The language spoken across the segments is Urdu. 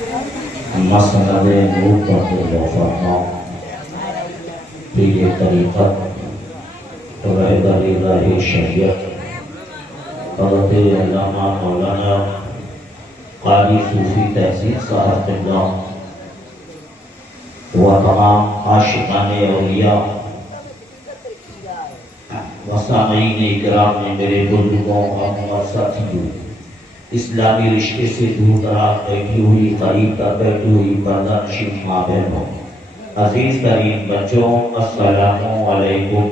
مسند نور پر وفرما پیر طریقت رہبر راہ شریعت حضرت علامہ مولانا قاری صوفی تحسین صاحب قبلہ و تمام عاشقان اولیاء و سامعین اکرام میں میرے بزرگوں اور ساتھیوں، اسلامی رشتے سے دور دراز بیٹھی ہوئی، قریب تر بیٹھی ہوئی پردہ نشین ماں بہنوں، عزیز ترین بچوں، السلام علیکم۔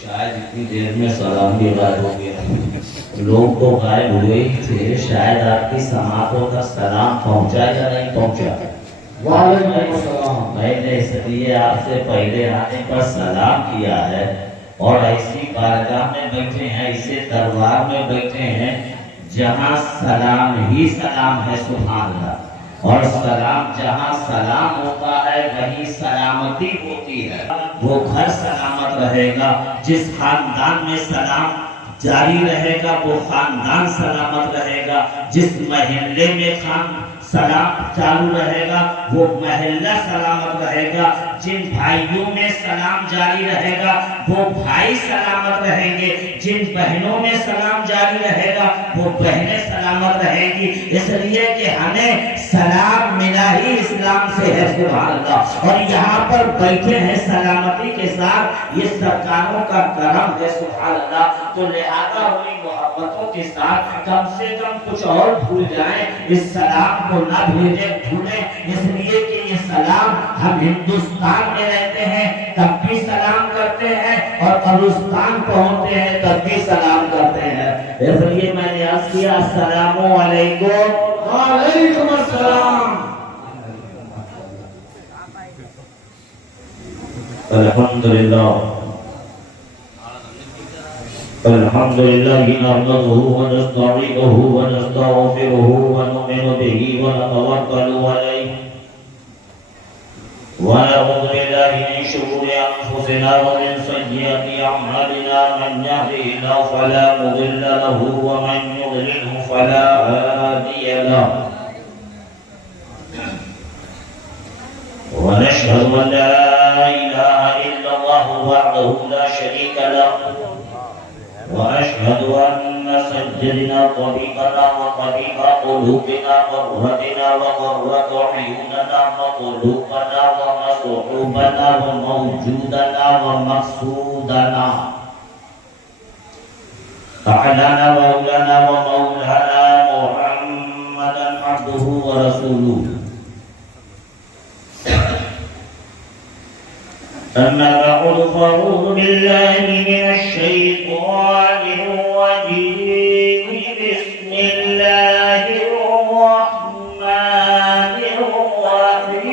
شاید اتنی دیر میں سلام بھی غائب ہو گیا، لوگ تو غائب ہوئے ہی تھے، شاید آپ کی سماعتوں کا سلام پہنچا یا نہیں پہنچا؟ وعلیکم السلام۔ میں نے اس لیے آپ سے پہلے آنے پر سلام کیا ہے، اور ایسی بارگاہ میں بیٹھے ہیں، اسے دربار میں بیٹھے ہیں جہاں سلام ہی سلام ہے، سبحان اللہ۔ اور سلام جہاں سلام ہوتا ہے وہیں سلامتی ہوتی ہے، وہ گھر سلامت رہے گا، جس خاندان میں سلام جاری رہے گا وہ خاندان سلامت رہے گا، جس محلے میں سلام چالو رہے گا وہ محلہ سلامت رہے گا، جن بھائیوں میں سلام جاری رہے گا وہ بھائی سلامت رہیں گے، جن بہنوں میں سلام جاری رہے گا وہ بہنیں سلامت رہیں گی، اس لیے کہ ہمیں سلام ملا ہی اسلام سے ہے، سبحان اللہ۔ اور یہاں پر بیٹھے ہیں سلامتی کے ساتھ، یہ سرکاروں کا کرم ہے، سبحان اللہ۔ تو لہذا ہوئی محبتوں کے ساتھ کم سے کم کچھ اور بھول جائیں، اس سلام کو نہ بھولیں، اس لیے کہ یہ سلام ہم ہندوستان میں رہتے ہیں تب بھی سلام کرتے ہیں، اور قبرستان پہنچتے ہیں تب بھی سلام کرتے ہیں، اس لیے میں نے عرض کیا السلام علیکم۔ وعلیکم السلام۔ الحمدللہ الحمدللہ نحمده ونستعینه ونستغفره ونؤمن به ونتوکل علیہ ونعوذ باللہ من شرور انفسنا ومن سیئات اعمالنا، من یهده الله فلا مضل له ومن یضلل فلا هادی له، ونشهد ان لا اله الا الله وحده لا شريك له، وأشهد أن سيدنا طبيبنا وطبيب قلوبنا قرتنا وقرة عيوننا وقلوبنا ومصحوبنا وموجودنا ومقصودنا أعلانا مولانا ومولانا محمدا عبده ورسوله، أما بعد فأعوذ بالله من الشيطان الرجيم، بسم الله الرحمن الرحيم،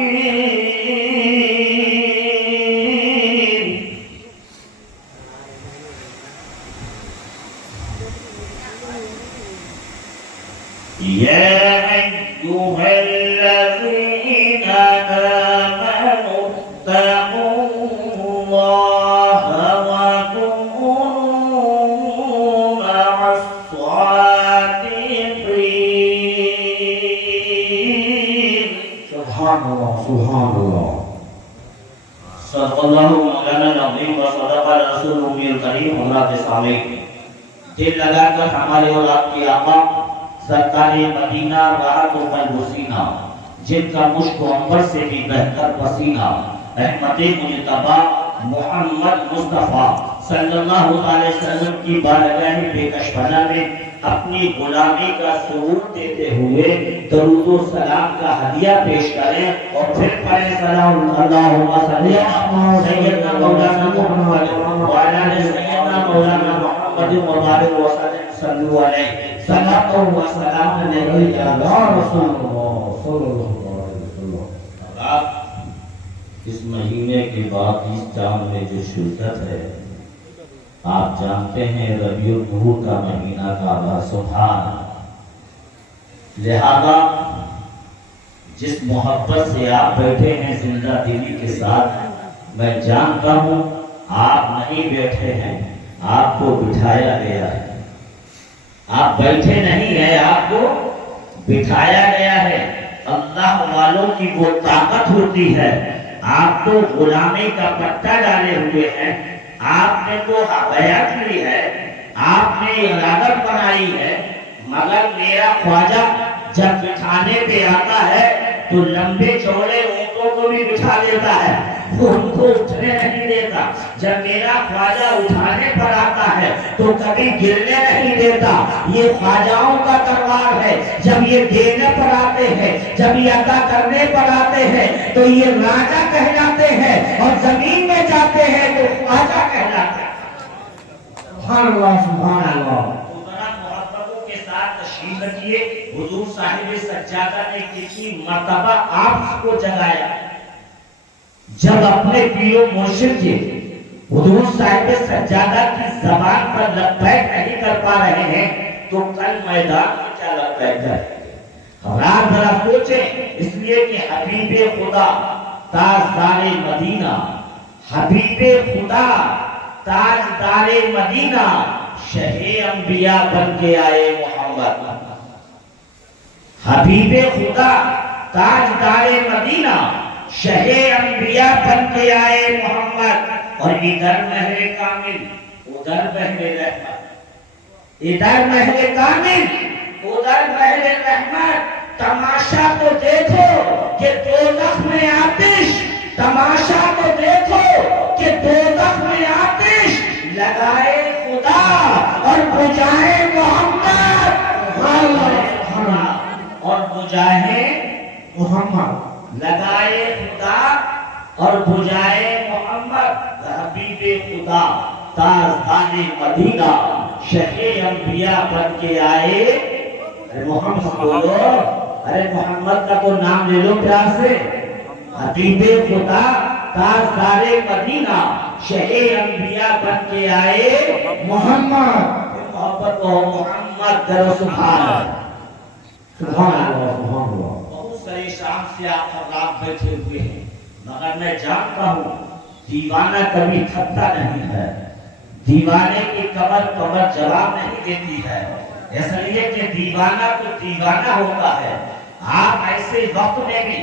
يا أيها الذين آمنوا اتقوا الله وكونوا مع الصادقين، سبحان الله سبحان الله۔ صدق اللہ مولانا العظیم وصدق رسولہ الکریم۔ حضرات سامعین، دل لگا کر ہمارے اور آپ کی آقا سرکار مدینہ راحت و قلبسینہ، جن کا مشک و عنبر سے بھی بہتر پسینہ، احمد مجتبی محمد مصطفیٰ صلی اللہ علیہ وسلم کی بارگاہ بے کشفنہ میں اپنی غلامی کا ثبوت دیتے ہوئے درود و سلام کا ہدیہ پیش کریں، اور پھر پڑھیں سلام اللہم صلی علی سیدنا مولانا محمد وعلی آل سیدنا مولانا محمد وبارک وسلم صلو علیہ صلاۃ و سلام علیہ یا رسول اللہ صلی اللہ علیہ وسلم۔ اس مہینے کے بعد اس چاند میں جو شدت ہے، آپ جانتے ہیں ربیع النور کا مہینہ کا سبحان، لہذا جس محبت سے آپ بیٹھے ہیں زندہ دلی کے ساتھ، میں جانتا ہوں آپ نہیں بیٹھے ہیں، آپ کو بٹھایا گیا ہے، آپ بیٹھے نہیں ہیں، آپ کو بٹھایا گیا ہے۔ اللہ والوں کی وہ طاقت ہوتی ہے۔ آپ تو غلامی کا پٹا ڈالے ہوئے ہیں، آپ نے تو بیعت لی ہے، آپ نے ارادت بنائی ہے، مگر میرا خواجہ جب بٹھانے پہ آتا ہے تو لمبے چوڑے اونٹوں کو بھی بٹھا دیتا ہے، ان کو اٹھنے نہیں دیتا۔ جب میرا خواجہ اٹھانے پر آتا ہے تو کبھی گرنے نہیں دیتا۔ یہ خواجاؤں کا دربار ہے۔ جب یہ دینے پر آتے ہیں، جب یہ عطا کرنے پر آتے ہیں تو یہ راجا کہلاتے ہیں، اور زمین میں جاتے ہیں تو خواجہ کہلاتے ہیں۔ سبحان اللہ، سبحان اللہ۔ تشریف رکھیے، حضور صاحب سجادہ نے کتنی مرتبہ آپ کو جگایا۔ جب اپنے پیر و مرشد کے حضور صاحب سجادہ کی زبان پر لبیک نہیں کر پا رہے ہیں تو کل میدان میں کیا لبیک کریں گے؟ رات ذرا سوچیں، اس لیے کہ حبیب خدا تاجدار مدینہ، حبیب خدا تاجدار مدینہ، شہ انبیاء بن کے آئے محمد۔ حبیب خدا تاجدار مدینہ، شہ انبیاء بن کے آئے محمد۔ اور ادھر مہر کامل، ادھر مہر رحمت، ادھر مہر کامل، ادھر مہر رحمت۔ تماشا تو دیکھو کہ دوزخ میں آتش، تماشا تو دیکھو کہ دوزخ میں آتش لگائے خدا اور بجائے محمد، اور بجائے محمد، لگائے خدا اور بجائے محمد۔ حبیب خدا تاجدار مدینہ، شہ انبیاء بن کے آئے۔ ارے محمد بولو، ارے محمد کا تو نام لے لو پیار سے۔ حبیب خدا تاجدار مدینہ، شہ انبیاء بن کے آئے محمد۔ محبت کو محمد کرو، سبحان اللہ، سبحان اللہ، سبحان اللہ۔ بہت سارے شام سے آپ اور آپ بیٹھے ہوئے ہیں، مگر میں جانتا ہوں دیوانہ کبھی تھکتا نہیں ہے، دیوانے کی کمر جواب نہیں دیتی ہے، اس لیے کہ دیوانہ تو دیوانہ ہوتا ہے۔ آپ ایسے وقت میں بھی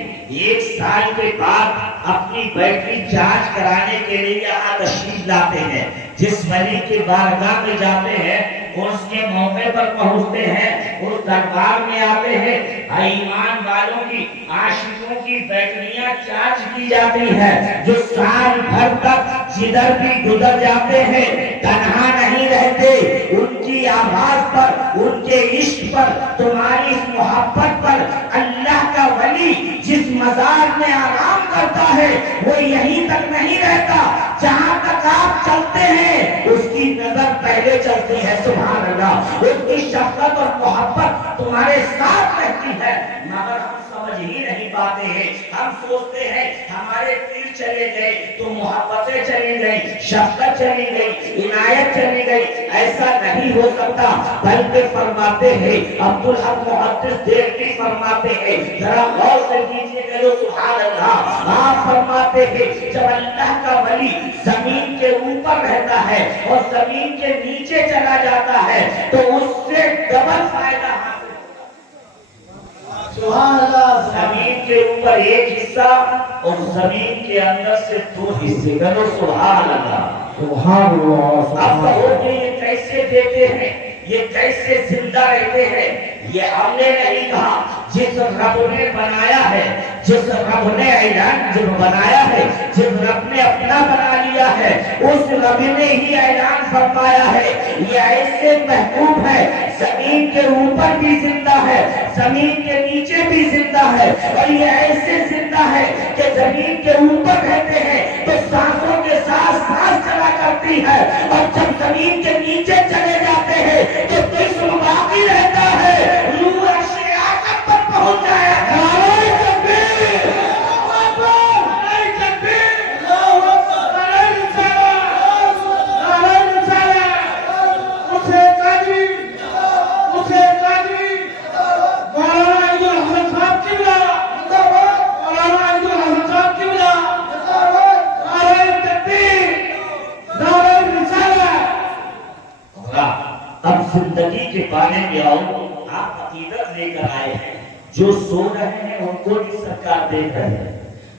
1 سال کے بعد اپنی بیٹری چارج کرانے کے لیے یہاں تشریف لاتے ہیں، جس ولی کے بارگاہ میں جاتے ہیں، اس کے موقع پر پہنچتے ہیں، اس دربار میں آتے ہیں، ایمان والوں کی، عاشقوں کی بیٹریاں چارج کی جاتی ہے، جو سال بھر تک جدھر بھی گزر جاتے ہیں تنہا نہیں رہتے۔ ان کی آواز پر، ان کے عشق پر، تمہاری اس محبت پر اللہ کا ولی جس مزار میں آرام کرتا ہے وہ یہیں تک نہیں رہتا، جہاں تک آپ چلتے ہیں اس کی نظر پہلے چلتی ہے، سبحان اللہ۔ اس کی شفقت اور محبت تمہارے ساتھ رہتی ہے، مگر ہم سمجھ ہی نہیں پاتے ہیں۔ ہم سوچتے ہیں ہمارے پیر چلے گئے تو محبتیں چلی گئی، شفقت چلی گئی، عنایت چلی گئی۔ ایسا نہیں ہو سکتا، بلکہ فرماتے ہیں عبدالحق محدث دیوبندی فرماتے ہیں، ذرا غور سے کیجئے کرو، سبحان اللہ۔ آپ فرماتے ہیں جب اللہ کا ولی زمین کے اوپر رہتا ہے اور زمین کے نیچے چلا جاتا ہے تو اس سے ڈبل فائدہ حاصل ہوتا ہے، سبحان اللہ۔ زمین کے اوپر ایک حصہ اور زمین کے اندر سے 2 حصے، کرو سبحان اللہ، سبحان اللہ۔ اب کہو کہ یہ کیسے دیتے ہیں، یہ کیسے زندہ رہتے ہیں؟ یہ ہم نے نہیں کہا، جس رب نے بنایا ہے، جس رب نے اعلان جو بنایا ہے، جس رب نے اپنا بنا لیا ہے، اس رب نے ہی اعلان فرمایا ہے۔ یہ ایسے محبوب ہے، زمین کے اوپر بھی زندہ ہے، زمین کے نیچے بھی زندہ ہے، اور یہ ایسے زندہ ہے کہ زمین کے اوپر رہتے ہیں تو سانسوں کے ساتھ سانس چلا کرتی ہے، اور جب زمین کے نیچے چلے جاتے ہیں تو جسم باقی رہتا ہے، روح عرش اعظم پر پہنچ جایا ہے۔ اب زندگی برکت لے کر آئے ہیں. جو سو رہے ہیں ان کو بھی سرکار دیکھ رہے ہیں,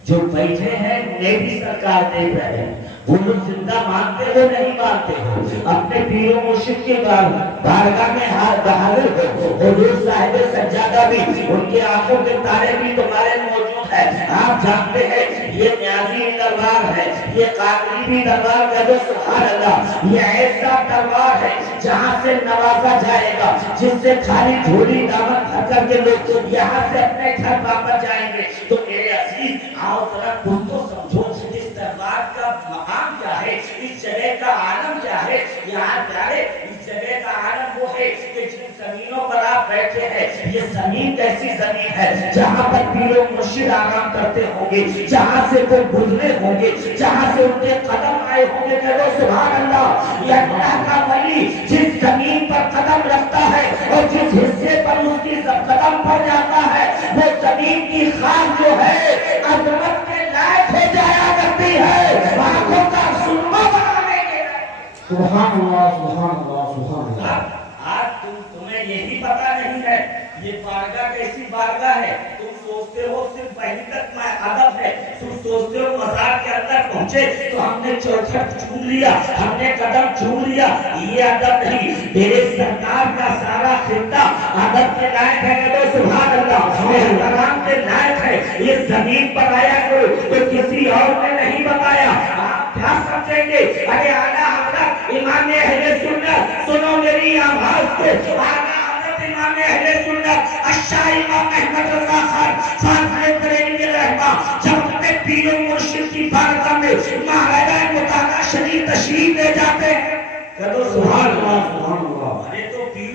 جو بیٹھے ہیں انہیں بھی سرکار دیکھ رہے ہیں. وہ لوگ زندہ مانتے ہو نہیں مانتے ہو, اپنے پیر و مرشد کے بارگاہ میں حاضر ہو. حضور صاحب سجادہ بھی, ان کے آنکھوں کے تارے بھی تمہارے موجود ہے. آپ جانتے ہیں یہ نیازی دربار ہے, یہ قادری بھی دربار کا جو سبحان اللہ, یہ ایسا دربار ہے جہاں سے نوازا جائے گا جس سے خالی جھولی دامن بھر کر کے لوگ یہاں سے اپنے گھر واپس جائیں گے. تو میرے عزیز آؤ ذرا خود کو سمجھو, اس دربار کا مقام کیا ہے, اس جگہ کا عالم کیا ہے. یہاں پیارے اس جگہ کا عالم وہ ہے کہ جن زمینوں پر آپ بیٹھے ہیں, یہ زمین کیسی زمین ہے جہاں پر پیر و مرشد آرام کرتے ہوں گے, جہاں سے کوئی گزرے ہوں گے, جہاں سے ان کے قدم آئے ہوں گے. کہو سبحان اللہ. یہ اللہ کا ولی جس زمین پر قدم رکھتا ہے اور جس حصے پر اس کی قدم پڑ جاتا ہے, وہ زمین کی خاک جو ہے عظمت کے لائق ہو جایا کرتی ہے, آنکھوں کا سرما بنانے کے لائق. سبحان اللہ سبحان اللہ سبحان اللہ. آج تمہیں یہی پتا نہیں ہے یہ بارگاہ کیسی بارگاہ ہے. تم سوچتے ہو صرف وہیں تک میں ادب ہے, تم سوچتے ہو مزار کے اندر پہنچے تو ہم نے چوکھٹ چوم لیا, ہم نے قدم چوم لیا. یہ ادب نہیں. میرے سرکار کا سارا خطہ ادب کے لائق ہے. کہ سبحان اللہ, احترام کے لائق ہے. یہ زمین پر آیا کرو تو کسی اور نے نہیں بتایا. آپ کیا سمجھیں گے؟ ارے اعلیٰ حضرت امام اہل سنت, سنو میری آواز کو, اعلیٰ حضرت امام اہل سنت الشاہ امام احمد رضا خان فاضل بریلوی رحمہ جب اپنے پیر و مرشد کی بارگاہ میں ماہرہ مطالعہ شریف تشریف لے جاتے ہیں. کہو سبحان اللہ سبحان اللہ. ارے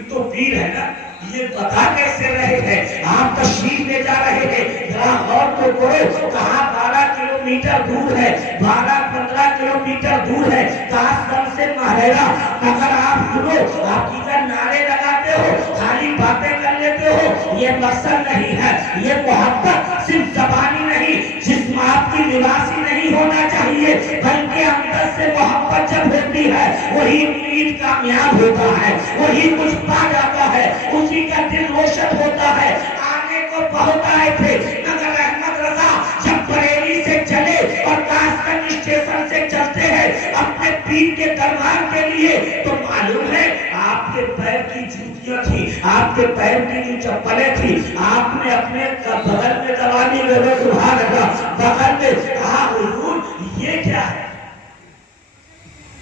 تو پیر ہے نا, یہ بتا کیسے رہے ہیں, آپ تشریف لے جا رہے ہیں. ذرا غور تو کرو, کہاں 12 کلومیٹر دور ہے, 12-15 کلومیٹر دور ہے کاسبن سے ماہرہ. اگر آپ سنو, آپ کی کا نعرے لگاتے ہو, خالی باتیں کر لیتے ہو, یہ مقصد نہیں ہے. یہ محبت صرف زبانی نہیں, جسم آپ کی لباسی نہیں ہونا چاہیے, بلکہ اندر سے محبت جب ہوتی ہے وہی امید کامیاب ہوتا ہے, وہی کچھ پا جاتا ہے, اسی کا دل روشن ہوتا ہے. آنے کو بہت آئے تھے مگر احمد رضا جب بریلی سے چلے اور کاسبن اسٹیشن سے چلتے ہیں اپنے پیر کے دربار کے لیے, تو معلوم ہے آپ کے پیر کی جوتیاں تھی, آپ کے پیر کی جو چپلیں تھی, آپ نے اپنے بغل میں دبانی لگے. سبحان اللہ. بغل میں کہا حضور یہ کیا ہے؟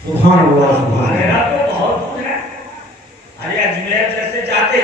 سبحان اللہ سبحان اللہ. تو بہت دور ہے. ارے اجمیر جیسے جاتے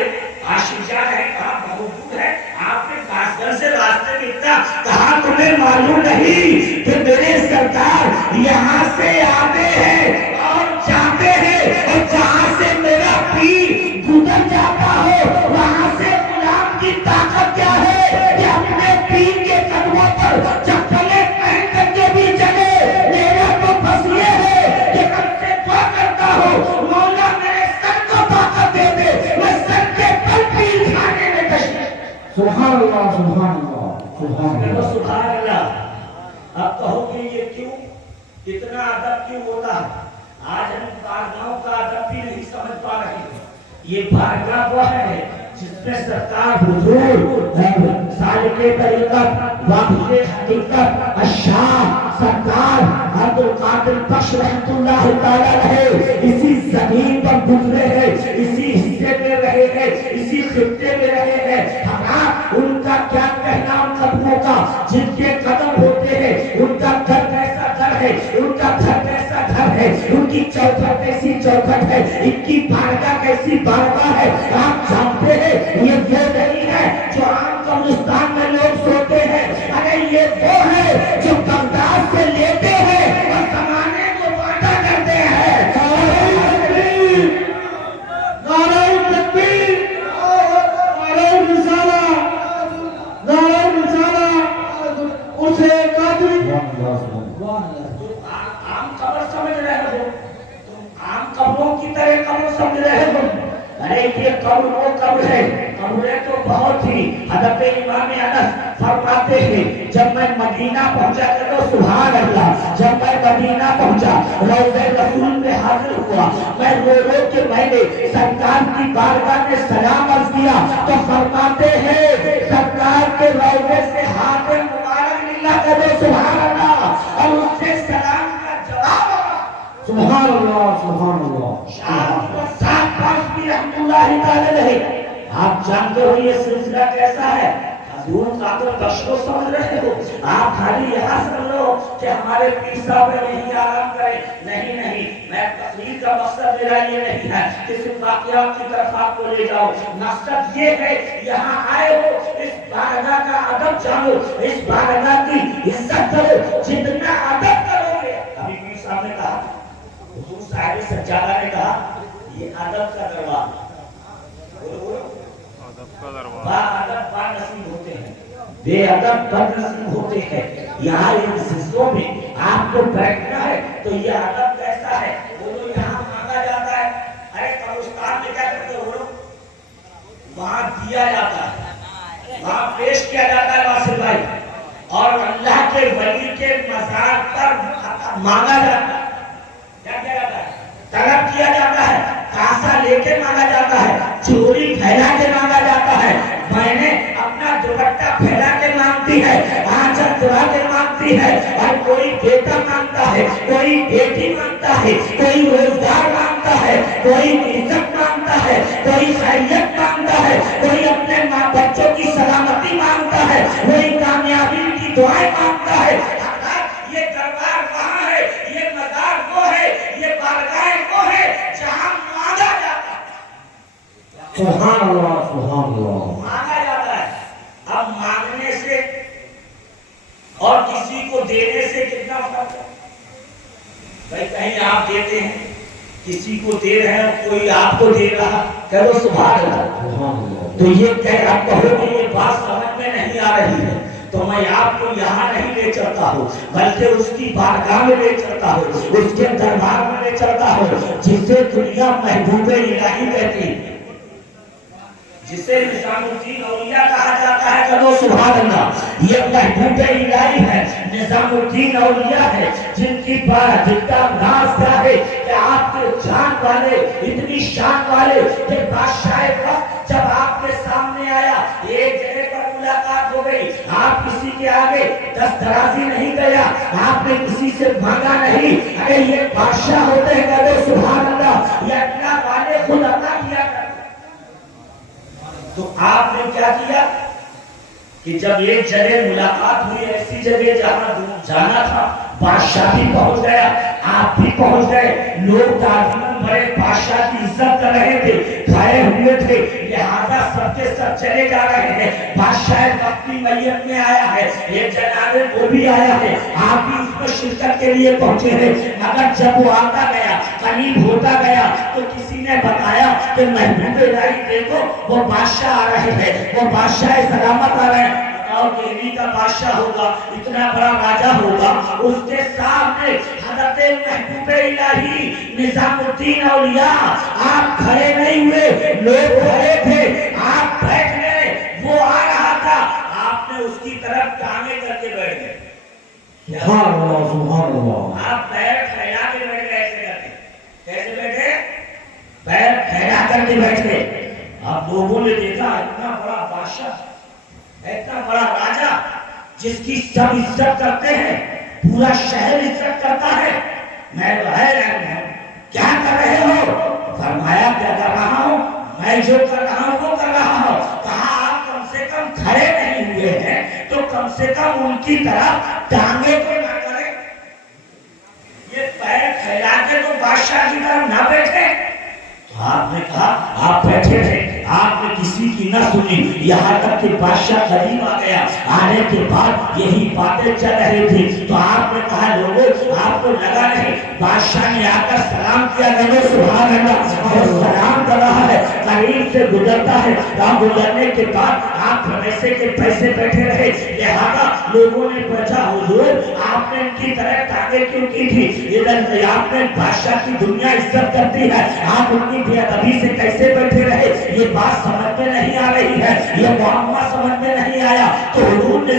عاشق شاہ ہے, کہاں بہت دور ہے. آپ نے کاسبن سے راستے نکلا, کہاں تمہیں معلوم نہیں کہ میرے سرکار یہاں سے آتے ہیں اور جاتے ہیں, اور جہاں سے میرا پیر گزر جاتا ہو وہاں سے غلام کی طاقت کیا ہے کہ اپنے پیر کے قدموں پر چپلیں پہن کر کے بھی چلے. میرا تو بس یہ ہے کہ کم سے دعا کرتا ہو مولا میرے سر کو طاقت دے دے, میں سر کے پل پیر کھانے میں تشریف. سبحان اللہ سبحان اللہ سبحان اللہ. سبحان اللہ. اب کہو کہ یہ کیوں, اتنا ادب کیوں ہوتا ہے؟ آج ہم بارگاہوں کا ادب بھی نہیں سمجھ پا رہے ہیں. یہ بارگاہ وہ ہے جس میں سرکار حضور سالک طریقت واقف حقیقت الشاہ سرکار عبد القادر بخش رحمت اللہ تعالی رہے, اسی زمین پر گزرے ہیں, اسی حصے میں رہے ہیں, اسی خطے میں رہے ہیں. ہمارا ان کا کیا کہنا ان قدموں کا, جن کے قدم ہوتے ہیں, ان کا گھر کیسا گھر ہے, ان کا گھر کیسا گھر ہے, ان کی چوکھٹ کیسی چوکھٹ ہے, ان کی بارگاہ کیسی بارگاہ ہے. آپ جانتے ہیں یہ وہ نہیں ہے جو عام قبرستان میں لوگ سوتے ہیں. ارے یہ وہ ہے جو بغداد سے لیتے ہیں اور زمانے کو وعدہ کرتے ہیں. نعرہ تکبیر, نعرہ رسالہ, نعرہ رسالہ, اسے قادری. عام قبر سمجھ رہے ہو, تم عام قبروں کی طرح قبر سمجھ رہے ہو. ارے یہ قبر وہ قبر ہے, قبریں تو بہت تھی. حضرت امام انس فرماتے ہیں جب میں میں مدینہ پہنچا کرو سبحان اللہ، جب میں مدینہ پہنچا روضہ رسول میں حاضر ہوا، میں رو رو کے میں نے سرکار کی بارگاہ میں سلام عرض کیا تو فرماتے ہیں سرکار کے روضے سے ہاتھ مبارک ملا کرو سبحان اللہ، اور اس سے سلام کا جواب سبحان اللہ سبحان اللہ سات پاس بھی رحمت اللہ تعالی رہے۔ آپ جانتے ہو یہ سلسلہ کیسا ہے، حضور قادر بخش کو سمجھ رہے ہو، آپ خالی یہاں سمجھ لو کہ ہمارے پیر صاحب نہیں آرام کریں، نہیں نہیں، میں تقریر کا مقصد میرا یہ نہیں ہے کہ صرف واقعات کی طرف آپ کو لے جاؤ، مقصد یہ ہے یہاں آئے ہو اس بارگاہ کا ادب جانو، اس بارگاہ کی عزت کرو، جتنا ادب کرو گے۔ ابھی پیر صاحب نے کہا، حضور صاحب سجادہ نے کہا یہ ادب کا دروازہ، با ادب با نصیب ہوتے ہیں، بے ادب بد نصیب ہوتے ہیں۔ یہاں ان سلسلوں میں آپ کو بیٹھنا ہے تو یہ ادب کیسا ہے، وہ تو یہاں مانگا جاتا ہے، ارے قبرستان میں کیا کرتے ہو لوگ، وہاں دیا جاتا ہے، وہاں پیش کیا جاتا ہے واسف بھائی، اور اللہ کے ولی کے مزار پر مانگا جاتا ہے، کیا کیا جاتا ہے، طلب کیا جاتا ہے، کاسا لے کے مانگا جاتا ہے، چوری پھیلا کے مانگا جاتا ہے، بہنیں اپنا دوپٹہ پھیلا کے مانگتی ہے، آنچل چڑھا کے مانگتی ہے، اور کوئی بیٹا مانگتا ہے، کوئی بیٹی مانگتا ہے، کوئی روزگار مانگتا ہے، کوئی عزت مانگتا ہے، کوئی خیریت مانگتا ہے، کوئی اپنے ماں بچوں کی سلامتی مانگتا ہے، کوئی کامیابی کی دعائیں مانگتا ہے۔ یہ دربار وہاں ہے، یہ مزار وہ ہے، یہ بارگاہ وہ ہے جہاں مانگا جاتا ہے، سبحان اللہ سبحان اللہ مانگا جاتا ہے۔ اب مانگنے سے اور کسی کو دینے سے کتنا فرق ہے؟ بھائی کہیں آپ دیتے ہیں، کسی کو دے رہے ہیں، کوئی آپ کو دے رہا، کہو سبحان اللہ، تو یہ کہ آپ کہو کہ یہ بات سمجھ میں نہیں آ رہی ہے، تو میں آپ کو یہاں نہیں لے چلتا ہوں بلکہ اس کی بارگاہ میں لے چلتا ہوں، اس کے دربار میں لے چلتا ہوں، جسے دنیا محبوب الہی کہتی ہے، جسے نظام الدین اولیاء کہا جاتا ہے، کہو سبحان اللہ، یہ محبوب الہی ہے، نظام الدین اولیاء ہے، جن کی بات جن کا انداز کیا ہے کہ آپ کے جان والے، اتنی شان والے کہ بادشاہ وقت جب آپ کے سامنے آیا، ایک جگہ پر ملاقات ہو گئی، آپ کسی کے آگے دست درازی نہیں گیا، آپ نے کسی سے مانگا نہیں، ارے یہ بادشاہ ہوتے ہیں، کہو سبحان اللہ، یہ اللہ والے خود عطا کیا کرتے، تو آپ نے کیا کیا کہ جب ایک جگہ ملاقات ہوئی، ایسی جگہ جہاں جانا تھا، بادشاہ بھی پہنچ گیا، آپ بھی پہنچ گئے، لوگ تعظیم بڑے بادشاہ کی عزت کر رہے تھے، کھائے ہوئے تھے، لہذا سب کے سب چلے جا رہے ہیں، بادشاہ وقتی میت میں آیا ہے، ایک جنازے وہ بھی آیا ہے، آپ بھی اس میں شرکت کے لیے پہنچے ہیں، مگر جب وہ آتا گیا، قریب ہوتا گیا تو کسی نے بتایا کہ محبوب الہی دیکھو وہ بادشاہ آ رہے ہیں، وہ بادشاہ سلامت آ رہے ہیں، اور دہلی کا بادشاہ ہوگا، اتنا بڑا راجہ ہوگا، اس کے سامنے حضرت محبوب الہی نظام الدین اولیاء آپ کھڑے نہیں ہوئے، لوگ کھڑے تھے، آپ بیٹھ گئے، وہ آ رہا تھا، آپ نے اس کی طرف ٹانگیں کر کے بیٹھ گئے، سبحان اللہ سبحان اللہ آپ پیر پھیلا کے بیٹھ گئے، ایسے کر کے، کیسے بیٹھے؟ پیر پھیلا کر کے بیٹھ گئے۔ آپ لوگوں نے دیکھا اتنا بڑا بادشاہ، اتنا بڑا راجہ جس کی سب عزت کرتے ہیں، پورا شہر عزت کرتا ہے، میں تو حیران ہوں، کیا کر رہے ہو؟ فرمایا کیا کر رہا ہوں، میں جو کر رہا ہوں وہ کر رہا ہوں، کہا آپ کم سے کم کھڑے نہیں ہوئے ہیں تو کم سے کم ان کی طرف ٹانگیں تو نہ کریں، یہ پیر پھیلا کے تو بادشاہ کی طرف نہ بیٹھے، تو آپ نے کہا آپ بیٹھے تھے، آپ نے کسی کی نہ سنی، یہاں تک کہ بادشاہ قریب آ گیا، آنے کے بعد یہی باتیں چل رہی تھی، تو آپ نے کہا لوگوں آپ کو لگا نہیں، بادشاہ نے آ کر سلام کیا، لوگوں سبحان اللہ، سلام کر رہا ہے، قریب سے گزرتا ہے، گزرنے کے بعد آپ پیسے کے پیسے بیٹھے رہے، لہذا لوگوں نے پوچھا حضور آپ نے ان کی طرح ٹانگیں کیوں کی تھی، ادھر آپ نے بادشاہ کی دنیا عزت کرتی ہے، آپ ان کی بے ادبی سے کیسے بیٹھے رہے، یہ بات سمجھ میں نہیں آ رہی ہے، یہ معاملہ سمجھ میں نہیں آیا، تو حضور نے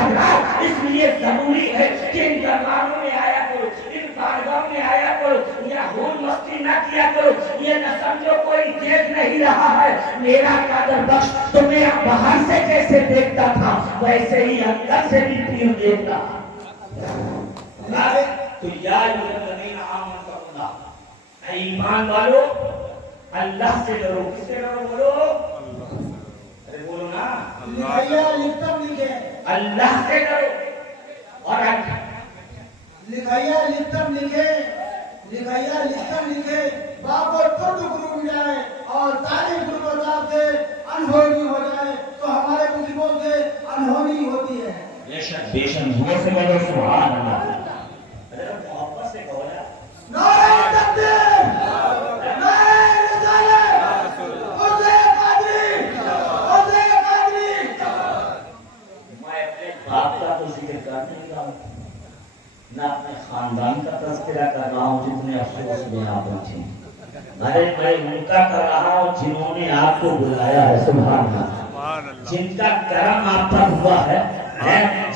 حضرات اس لیے ضروری ہے کہ ان درباروں میں آیا کرو، ان بارگاہوں میں آیا کرو، یا ہول مستی نہ کیا کرو، یہ نہ سمجھو کوئی دیکھ نہیں رہا ہے۔ میرا قادر بخش تو میں باہر سے جیسے دیکھتا تھا ویسے ہی اندر سے بھی پیر دیکھتا تھا۔ تو یا الذین آمنوا اللہ، اے ایمان والو اللہ سے ڈرو۔ کس سے ڈرو بولو؟ ارے بولو نا، اللہ سے ڈرو۔ اور لکھائیا لکھتم لکھے، لکھائیا لکھتم لکھے، باپ اور خود گروہ جائے اور تعلیم گروہ صاحب سے انہونی ہو جائے تو ہمارے مجرموں سے انہونی ہوتی ہے۔ بے شک بے شک، زور سے بولو سبحان اللہ۔ ارے محبت سے کہو یار، نعرہ تکبیر، نعرہ رسالت، حسین قادری، حسین قادری۔ میں اپنے باپ کا تو ذکر کر نہیں رہا ہوں، نہ اپنے خاندان کا تذکرہ کر رہا ہوں جتنے افسوس میں آپ پہنچے، ارے میں ان کا کر رہا ہوں جنہوں نے آپ کو بلایا ہے۔ سبحان اللہ، جن کا کرم آپ پر ہوا ہے،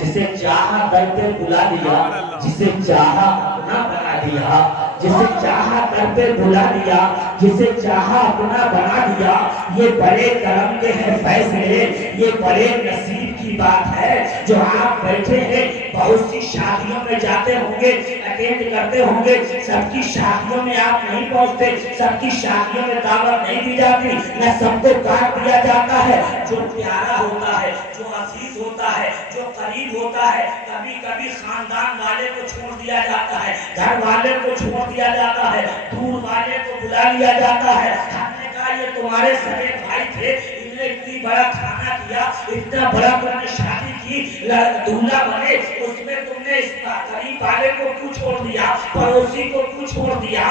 جسے چاہا در پہ بلا دیا، جسے چاہا اپنا بنا دیا، جسے چاہا در پہ بلا دیا، جسے چاہا اپنا بنا دیا، یہ بڑے کرم کے ہیں فیصلے، یہ بڑے نصیب کی بات ہے۔ جو آپ بیٹھے ہیں بہت سی شادیوں میں جاتے ہوں گے، اٹینڈ کرتے ہوں گے، سب کی شادیوں میں آپ نہیں پہنچتے، سب کی شادیوں میں دعوت نہیں دی جاتی، نہ سب کو کارڈ دیا جاتا ہے۔ جو پیارا ہوتا ہے، جو عزیز ہوتا ہے، جو قریب ہوتا ہے، کبھی کبھی خاندان والے کو چھوڑ دیا جاتا ہے، گھر والے کو چھوڑ دیا جاتا ہے، دور والے کو بلا لیا جاتا ہے۔ ہم نے کہا یہ تمہارے سگے بھائی تھے، انہوں نے اتنی بڑا کھانا کیا، اتنا بڑا تم نے شادی کی، دولہا بنے، اس میں تم نے اس قریب والے کو کیوں چھوڑ دیا، پڑوسی کو کیوں چھوڑ دیا،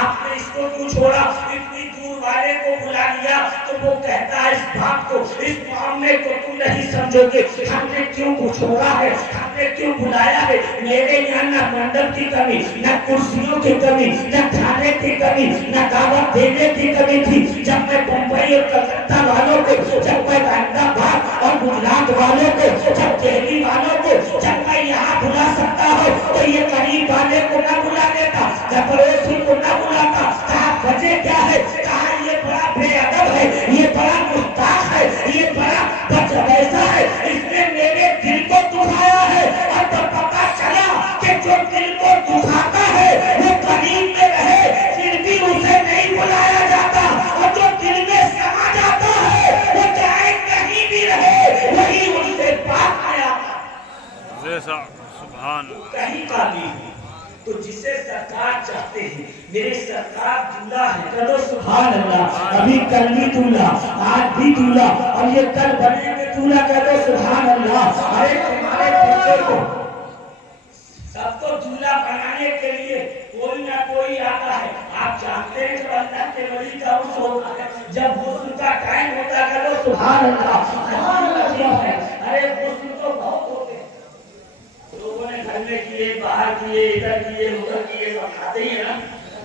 آپ نے اس کو کیوں چھوڑا، اتنی دور والے کو بلا لیا۔ تو وہ کہتا ہے اس بات کو، اس معاملے کو تم نہیں سمجھو گے، ہم نے کیوں چھوڑا ہے، ہم نے کیوں بلایا ہے۔ میرے یہاں نہ منڈپ کی کمی، نہ کرسیوں کی کمی، نہ کھانے کی کمی، نہ دعوت دینے کی کمی تھی۔ جب میں بمبئی اور کلکتہ والوں کو، جب میں احمد آباد اور گجرات والوں کو، جب دہلی والوں کو، جب میں یہاں بلا سکتا ہوں تو یہ قریب والے کو نہ بلا لیتا، جب پڑوسی کو نہ بلاتا۔ کہا وجہ کیا ہے؟ کہا یہ بڑا بے ادب ہے، یہ بڑا گستاخ ہے، یہ بڑا بدجویسا ہے، اس نے میرے دل کو دکھایا ہے۔ اور تو پتا چلا کہ جو دل کو دکھاتا ہے وہ قریب میں رہے پھر بھی اسے نہیں بلایا جاتا، اور جو دل میں سما جاتا ہے وہ چاہے کہیں بھی رہے وہی اس سے بات آیا سبحان کہیں کا نہیں۔ تو جسے سرکار چاہتے ہیں، میرے سرکار دولہا ہے، کہو سبحان اللہ۔ ابھی کل بھی دولہا، آج بھی دولہا، اور یہ کل بنے گے دولہا، کہو سبحان اللہ۔ ارے تمہارے بچے کو سب کو دولہا بنانے کے لیے کوئی نہ کوئی آتا ہے۔ آپ جانتے ہیں جب اللہ کے ولی کا عرس ہوتا ہے، جب غسل کا ٹائم ہوتا ہے، کہو سبحان اللہ۔ سبحان اللہ ہے، ارے غسل تو بہت ہوتے ہیں، لوگوں نے گھر میں کیے، باہر کیے، ادھر کیے، ادھر کیے، سب کھاتے ہی ہیں نا،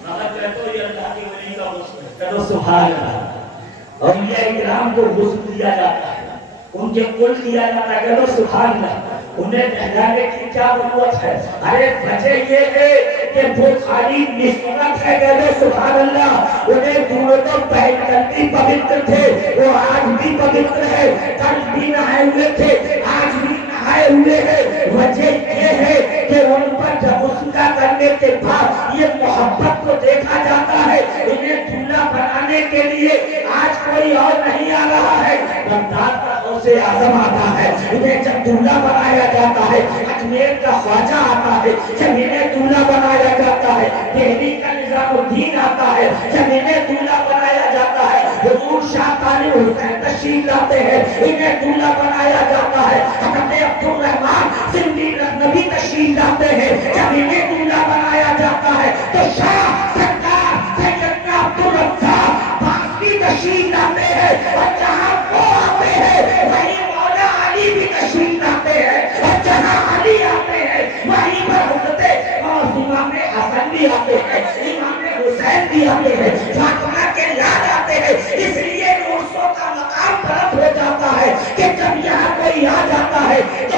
مگر کہتے یہ اللہ کے ولی کا غسل ہے، کہو سبحان اللہ۔ اولیاء کرام کو غسل دیا جاتا ہے، ان کے کل دیا جاتا ہے، کہو سبحان اللہ۔ انہیں نہلانے کی کیا ضرورت ہے؟ ارے وجہ یہ ہے کہ وہ خالی نسبت ہے، کہو سبحان اللہ۔ انہیں دور تو پہل کرتی پوتر تھے، وہ آج بھی پوتر ہے، کل بھی نہائے ہوئے تھے، آج بھی نہائے ہوئے ہیں۔ وجہ یہ ہے کہ ان پر جب غسل کرنے کے بعد یہ محبت کو دیکھا جاتا ہے۔ انہیں دولہا بنانے کے لیے آج کوئی اور نہیں آ رہا ہے، بغداد کا غوث اعظم آتا ہے، انہیں جب دولہا بنایا جاتا ہے، اجمیر کا خواجہ آتا ہے، جب انہیں دولہا بنایا جاتا ہے، دہلی کا نظام الدین آتا ہے، جب انہیں دولہا بنایا جاتا ہے، حضور شاہ طالب حسین تشریف لاتے ہیں، انہیں دولہا بنایا جاتا ہے، حضرت عبدالرحمن زندی نبی تشریف لاتے ہیں، جب انہیں دولہا بنایا جاتا ہے تو شاہ سرکار سیدنا عبدالرزاق باقی تشریف لاتے ہیں، اور جہاں وہ آتے ہیں وہیں مولا علی بھی تشریف لاتے ہیں، اور جہاں علی آتے ہیں وہیں پر حضرت امام حسن بھی آتے ہیں، امام حسین بھی آتے ہیں، فاطمہ کے لال آتے ہیں۔ اس لیے عرصوں کا مقام طرف ہو جاتا ہے کہ جب یہاں کوئی آ جاتا ہے تو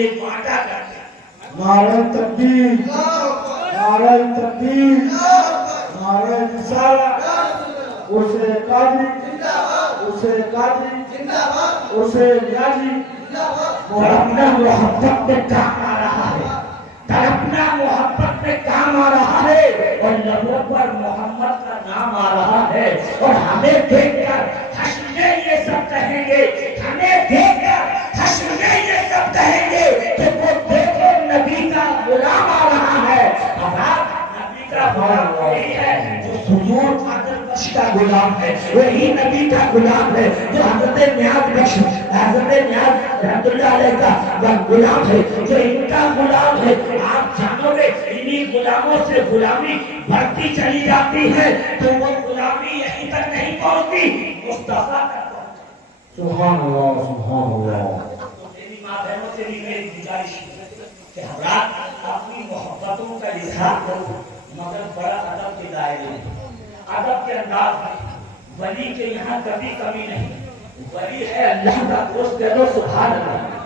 یہ بانٹا کرتے ہیں. نعرہ تکبیر، نعرہ تکبیر، نعرہ رسالت، اسے قادری، اسے قادری، اسے نیازی. تڑپنا محبت میں کام آ رہا ہے، تڑپنا محبت میں کام آ رہا ہے، اور لبوں پر محمد کا نام آ رہا ہے. اور ہمیں دیکھ کر حشر میں یہ سب کہیں گے، ہمیں دیکھ کر حشر میں یہ سب کہیں گے کہ وہ دیکھو نبی کا غلام آ رہا ہے. اب آپ نبی کا غلام وہی ہے جو حضور عادل بخش کا غلام ہے، وہی نبی کا غلام ہے جو حضرت نیاز بخش، حضرت نیاز رحمت اللہ علیہ کا غلام ہے، جو ان کا غلام ہے. آپ جانو گے انہی غلاموں سے غلامی بڑھتی چلی جاتی ہے تو وہ غلامی یہیں تک نہیں پہنچتی، مصطفیٰ تک پہنچتی. سبحان اللہ، سبحان اللہ. میری ماں بہنوں سے بھی میری گزارش ہے کہ حضرات اپنی محبتوں کا اظہار کرو، مگر بڑا ادب کے دائرے میں، ادب کے انداز میں. ولی کے یہاں کبھی کمی نہیں، ولی ہے اللہ کا دوست، کہو سبحان اللہ.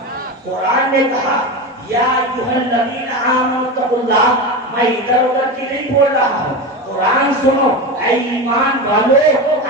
قرآن نے کہا یا ایھا الذین آمنوا اتقوا اللہ. میں ادھر ادھر کی نہیں بول رہا ہوں، قرآن سنو. اے ایمان والو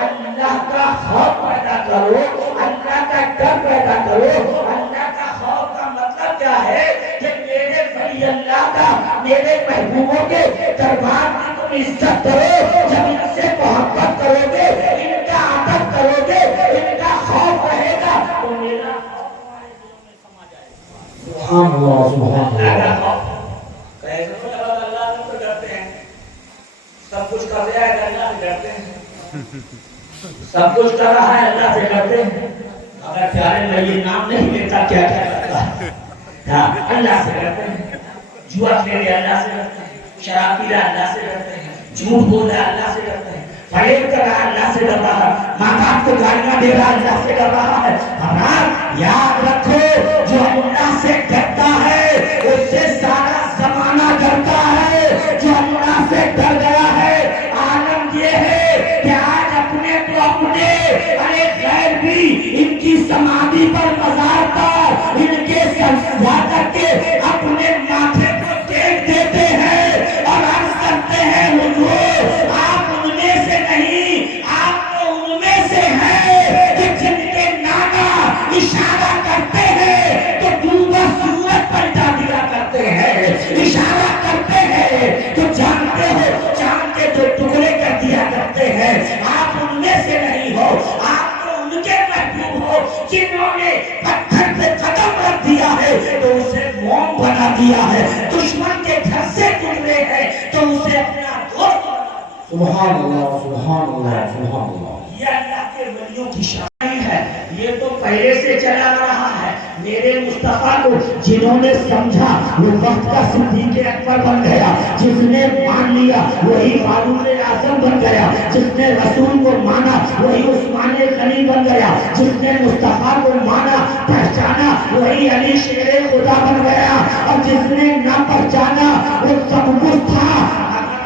اللہ کا خوف پیدا کرو، اللہ کا ڈر پیدا کرو. اللہ کا خوف کا مطلب کیا ہے کہ میرے ولی اللہ کا، میرے محبوبوں کے دربار میں تم عزت کرو. جب ان سے محبت کرو گے، ان کا ادب کرو گے، ان کا خوف رہے گا تو میرا خوف تمہارے دلوں میں سما جائے گا. سبحان اللہ، سبحان اللہ کا اللہ. خوف کیسے اللہ سے تو ڈرتے ہیں، سب کچھ کر رہا ہے اللہ سے ڈرتے ہیں، سب کچھ کر رہا ہے اللہ سے ڈرتے ہیں. اگر پیارے میں یہ نام نہیں لیتا کیا کیا کرتا ہے. ہاں اللہ سے ڈرتے ہیں، جوا کھیلے اللہ سے ڈرتے ہیں، شراب پی رہا اللہ سے ڈرتے ہیں، جھوٹ بول رہا اللہ سے ڈرتے ہیں، فریب کر رہا اللہ سے ڈر رہا ہے، ماں باپ کو گالیاں دے رہا اللہ سے ڈر رہا ہے. ہمارا یاد رکھو جو اللہ سے ڈرتا ہے اس سے سارا زمانہ ڈرتا ہے. جو اللہ سے ڈر گیا ہے، عالم یہ ہے کہ آج اپنے تو اپنے ارے غیر بھی ان کی سمادھی پر مزار پر ان کے سجدہ کر کے اپنے ماتھے کو ٹیک دیتے ہیں اور عرض کرتے ہیں حضور آپ ان میں سے نہیں، آپ تو ان میں سے ہیں کہ جن کے نانا اشارہ کرتے ہیں تو ڈوبا سورج پلٹا دیا کرتے ہیں، اشارہ کرتے ہیں تو جانتے ہو چاند کے جو ٹکڑے کر دیا کرتے ہیں. آپ ان میں سے نہیں ہو، آپ تو ان کے محبوب ہو جنہوں نے پتھر پہ قدم رکھ دیا ہے تو اسے موم بنا دیا ہے، دشمن کے گھر سے گزرے ہیں تو اسے اپنا دوست بنا دیا. سبحان اللہ، سبحان اللہ، سبحان اللہ. یہ اللہ کے ولیوں کی شان ہے، یہ تو پہلے سے چلا رہا ہے. میرے مصطفیٰ کو جنہوں نے سمجھا وہ وقت کا صدیق اکبر بن گیا، جس نے مان لیا وہی فاروق اعظم بن گیا، جس نے رسول کو مانا وہی عثمان غنی بن گیا، جس نے مصطفیٰ کو مانا پہچانا وہی علی شیر خدا بن گیا، اور جس نے نہ پہچانا وہ سب کچھ تھا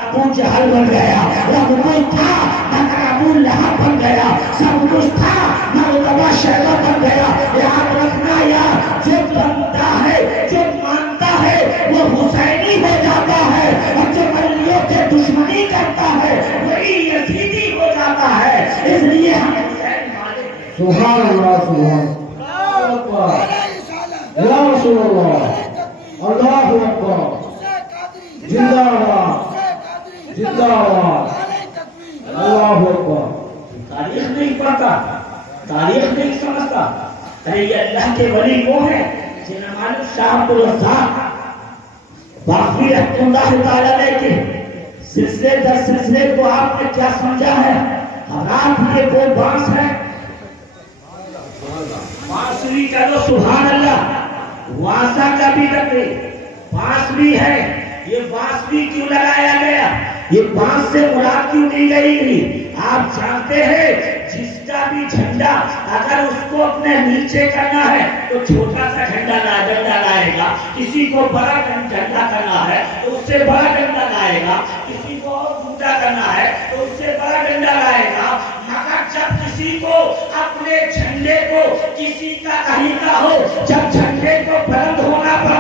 ابو جہل بن گیا، سب کچھ تھا مگر ابو لہب بن گیا، سب کچھ تھا مگر شیبہ بن گیا. یاد رکھنا یار جو بنتا ہے، جو مانتا ہے وہ حسینی ہو جاتا ہے، اور جو ولیوں کے دشمنی کرتا ہے وہی یزیدی ہو جاتا ہے. اس لیے ہم حسین مانتے ہیں. سبحان اللہ، سبحان اللہ. یا رسول اللہ، اللہ اکبر. زندہ باد، زندہ باد. اللہ اکبر. تاریخ نہیں پڑھتا، تاریخ نہیں سمجھتا. ارے یہ اللہ کے ولی وہ ہیں جنہیں معلوم شاہ عبد الرزاق باقی رحمۃ اللہ تعالیٰ علیہ کے سلسلے در سلسلے کو آپ نے کیا سمجھا ہے. حضرات یہ وہ بانس ہے، بانسری کا جو سبحان اللہ واسا کا بھی لکڑی بانس بھی ہے. یہ بانس بھی کیوں لگایا گیا، یہ بانس سے مراد کیوں دی گئی تھی. آپ جانتے ہیں جس کا بھی جھنڈا اگر اس کو اپنے نیچے کرنا ہے تو چھوٹا سا ڈنڈا لائے گا، کسی کو بڑا ڈنڈا کرنا ہے تو اس سے بڑا ڈنڈا لائے گا، کسی کو اور اونچا کرنا ہے تو اس سے بڑا ڈنڈا لائے گا. مگر جب کسی کو اپنے جھنڈے کو کسی کا کہیں کا ہو، جب جھنڈے کو بلند ہونا پڑا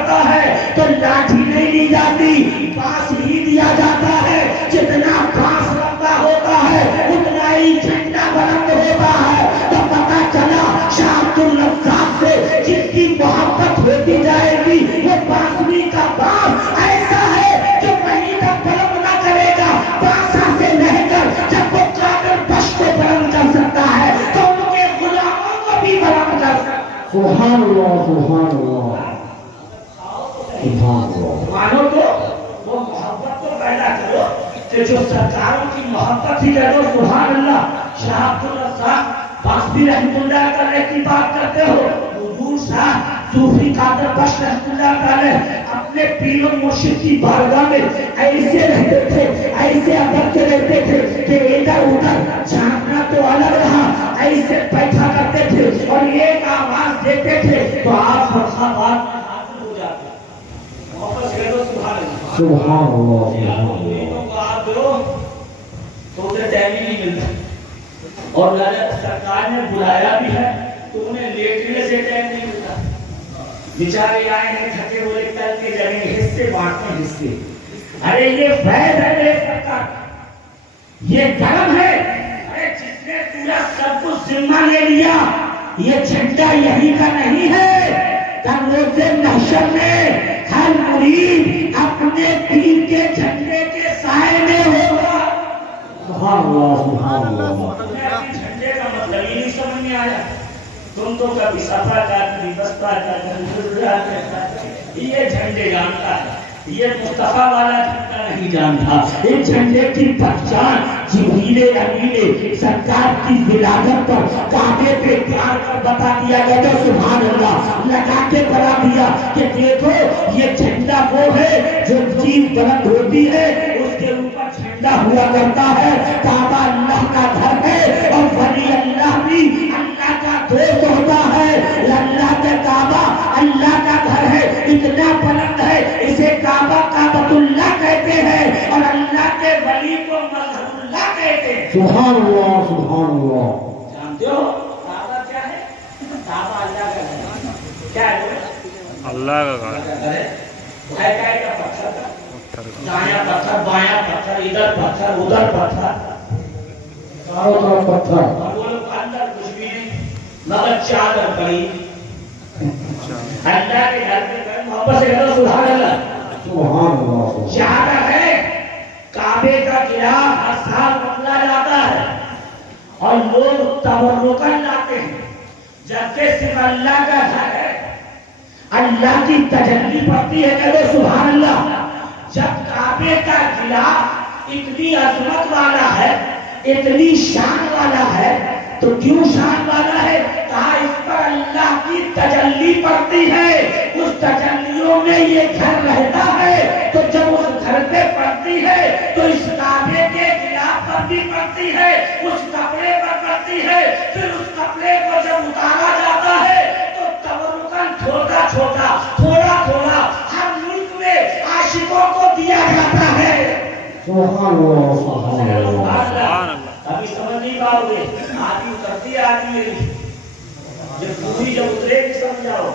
ہوتا ہے تو پتا چلا شاہ عبد الرزاق سے جس کی محبت ہوتی جائے گی وہ باسری کا باپ ایسا ہے جو کہیں تک بلند نہ کرے گا، باسا سے لے کر جب وہ قادر بخش کو بلند کر سکتا ہے تو ان کے غلاموں کو بھی بلند کر سکتا ہے۔ سبحان اللہ سبحان اللہ سبحان اللہ۔ مانو تو وہ محبت کو پیدا کرو کہ جو سرکاروں کی محبت ہی کرو۔ سبحان اللہ۔ شاہ عبد الرزاق باسری رحمۃ اللہ علیہ کی بات کرتے ہو، حضور شاہ صوفی قادر بخش رحمۃ اللہ علیہ اپنے پیر و مرشد کی بارگاہ میں ایسے رہتے تھے، ایسے ادب سے رہتے تھے کہ ادھر ادھر جھانکنا تو الگ رہا، ایسے بیٹھا کرتے تھے اور ایک آواز دیتے تھے تو آپ فرخاباد حاضر ہو جاتے۔ محبت سے کہو سبحان اللہ سبحان اللہ یا سبحان تو اللہ۔ کو آپ دو تو انہیں ٹائم ہی نہیں ملتا، اور سرکار نے بلایا بھی ہے تو انہیں لیٹنے سے ٹائم نہیں ملتا۔ بیچارے آئے ہیں تھکے ہوئے، کل کے جگہ حصے بانٹنے حصے۔ ارے یہ فیض ہے میرے سرکار، یہ کرم ہے، ارے جس نے پورا سب کچھ ذمہ لے لیا، یہ جھنڈا یہی کا نہیں ہے۔ کل روز محشر میں ہر مرید اپنے پیر کے جھنڈے کے سائے میں ہوگا۔ سبحان اللہ سبحان اللہ۔ تمہیں اپنی جھنڈے کا مطلب ہی نہیں سمجھ میں آیا، تم تو کبھی صفا کا کبھی بستا کا کبھی یہ جھنڈے جانتا ہے، یہ مصطفیٰ والا جھنڈا نہیں جانتا۔ اس جھنڈے کی پہچان جبریل امین نے سرکار کی ولادت پر کعبے پہ پیار کر بتا دیا گیا تو سبحان اللہ لگا کے بتا دیا کہ دیکھو یہ جھنڈا وہ ہے جو چیز بلند ہوتی ہے اس کے اوپر جھنڈا ہوا کرتا ہے۔ کعبہ اللہ کا گھر ہے اور ولی اللہ بھی اللہ کا دوست ہوتا ہے۔ اللہ کا کعبہ اللہ کا گھر ہے، اتنا بلند ہے اسے کعبہ کعبۃ اللہ کہتے ہیں اور اللہ کے ولی کو مظہر اللہ کہتے ہیں۔ سبحان اللہ سبحان اللہ۔ جانتے ہو کعبہ کیا ہے؟ کعبہ اللہ کا گھر ہے۔ کیا ہے اللہ کا گھر ہے؟ ہے کا پتھر کا، دایاں پتھر بایاں پتھر، ادھر پتھر ادھر پتھر، چاروں طرف پتھر، اور وہ لوگ اندر کچھ بھی نہیں مگر چادر پڑی۔ اللہ کے گھر میں محبت سے کہو سبحان اللہ سبحان اللہ۔ شہادت ہے کعبے کا گراف ہر سال بدلا جاتا ہے اور لوگ تبرکن لاتے ہیں، جبکہ صرف اللہ کا گھر ہے، اللہ کی تجلی پڑتی ہے۔ کہو سبحان اللہ۔ جب کعبے کا گراف اتنی عظمت والا ہے، اتنی شان والا ہے تو کیوں شان والا ہے؟ کہا اس پر اللہ کی تجلی پڑتی ہے، اس تجلیوں میں یہ گھر رہتا ہے، تو جب اس گھر پہ پڑتی ہے تو اس کعبے کے غلاف پر بھی پڑتی ہے، اس کپڑے پر پڑتی ہے، پھر اس کپڑے کو جب اتارا جاتا ہے تو تبرکن چھوٹا چھوٹا تھوڑا تھوڑا ہر ملک میں عاشقوں کو دیا جاتا ہے۔ سبحان اللہ سبحان اللہ۔ ابھی سمجھ نہیں پاؤ گے، آدمی اترتی ہے آدمی جب پوری جب اترے بھی سمجھاؤ،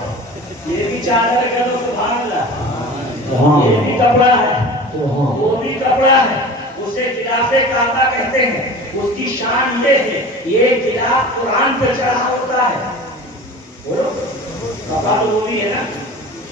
یہ بھی چادر ہے کہو سبحان اللہ، یہ بھی کپڑا ہے وہ بھی کپڑا ہے، اسے غلاف کعبہ کہتے ہیں۔ اس کی شان یہ ہے یہ غلاف قرآن پہ چڑھا ہوتا ہے، بولو کپڑا تو وہ بھی ہے نا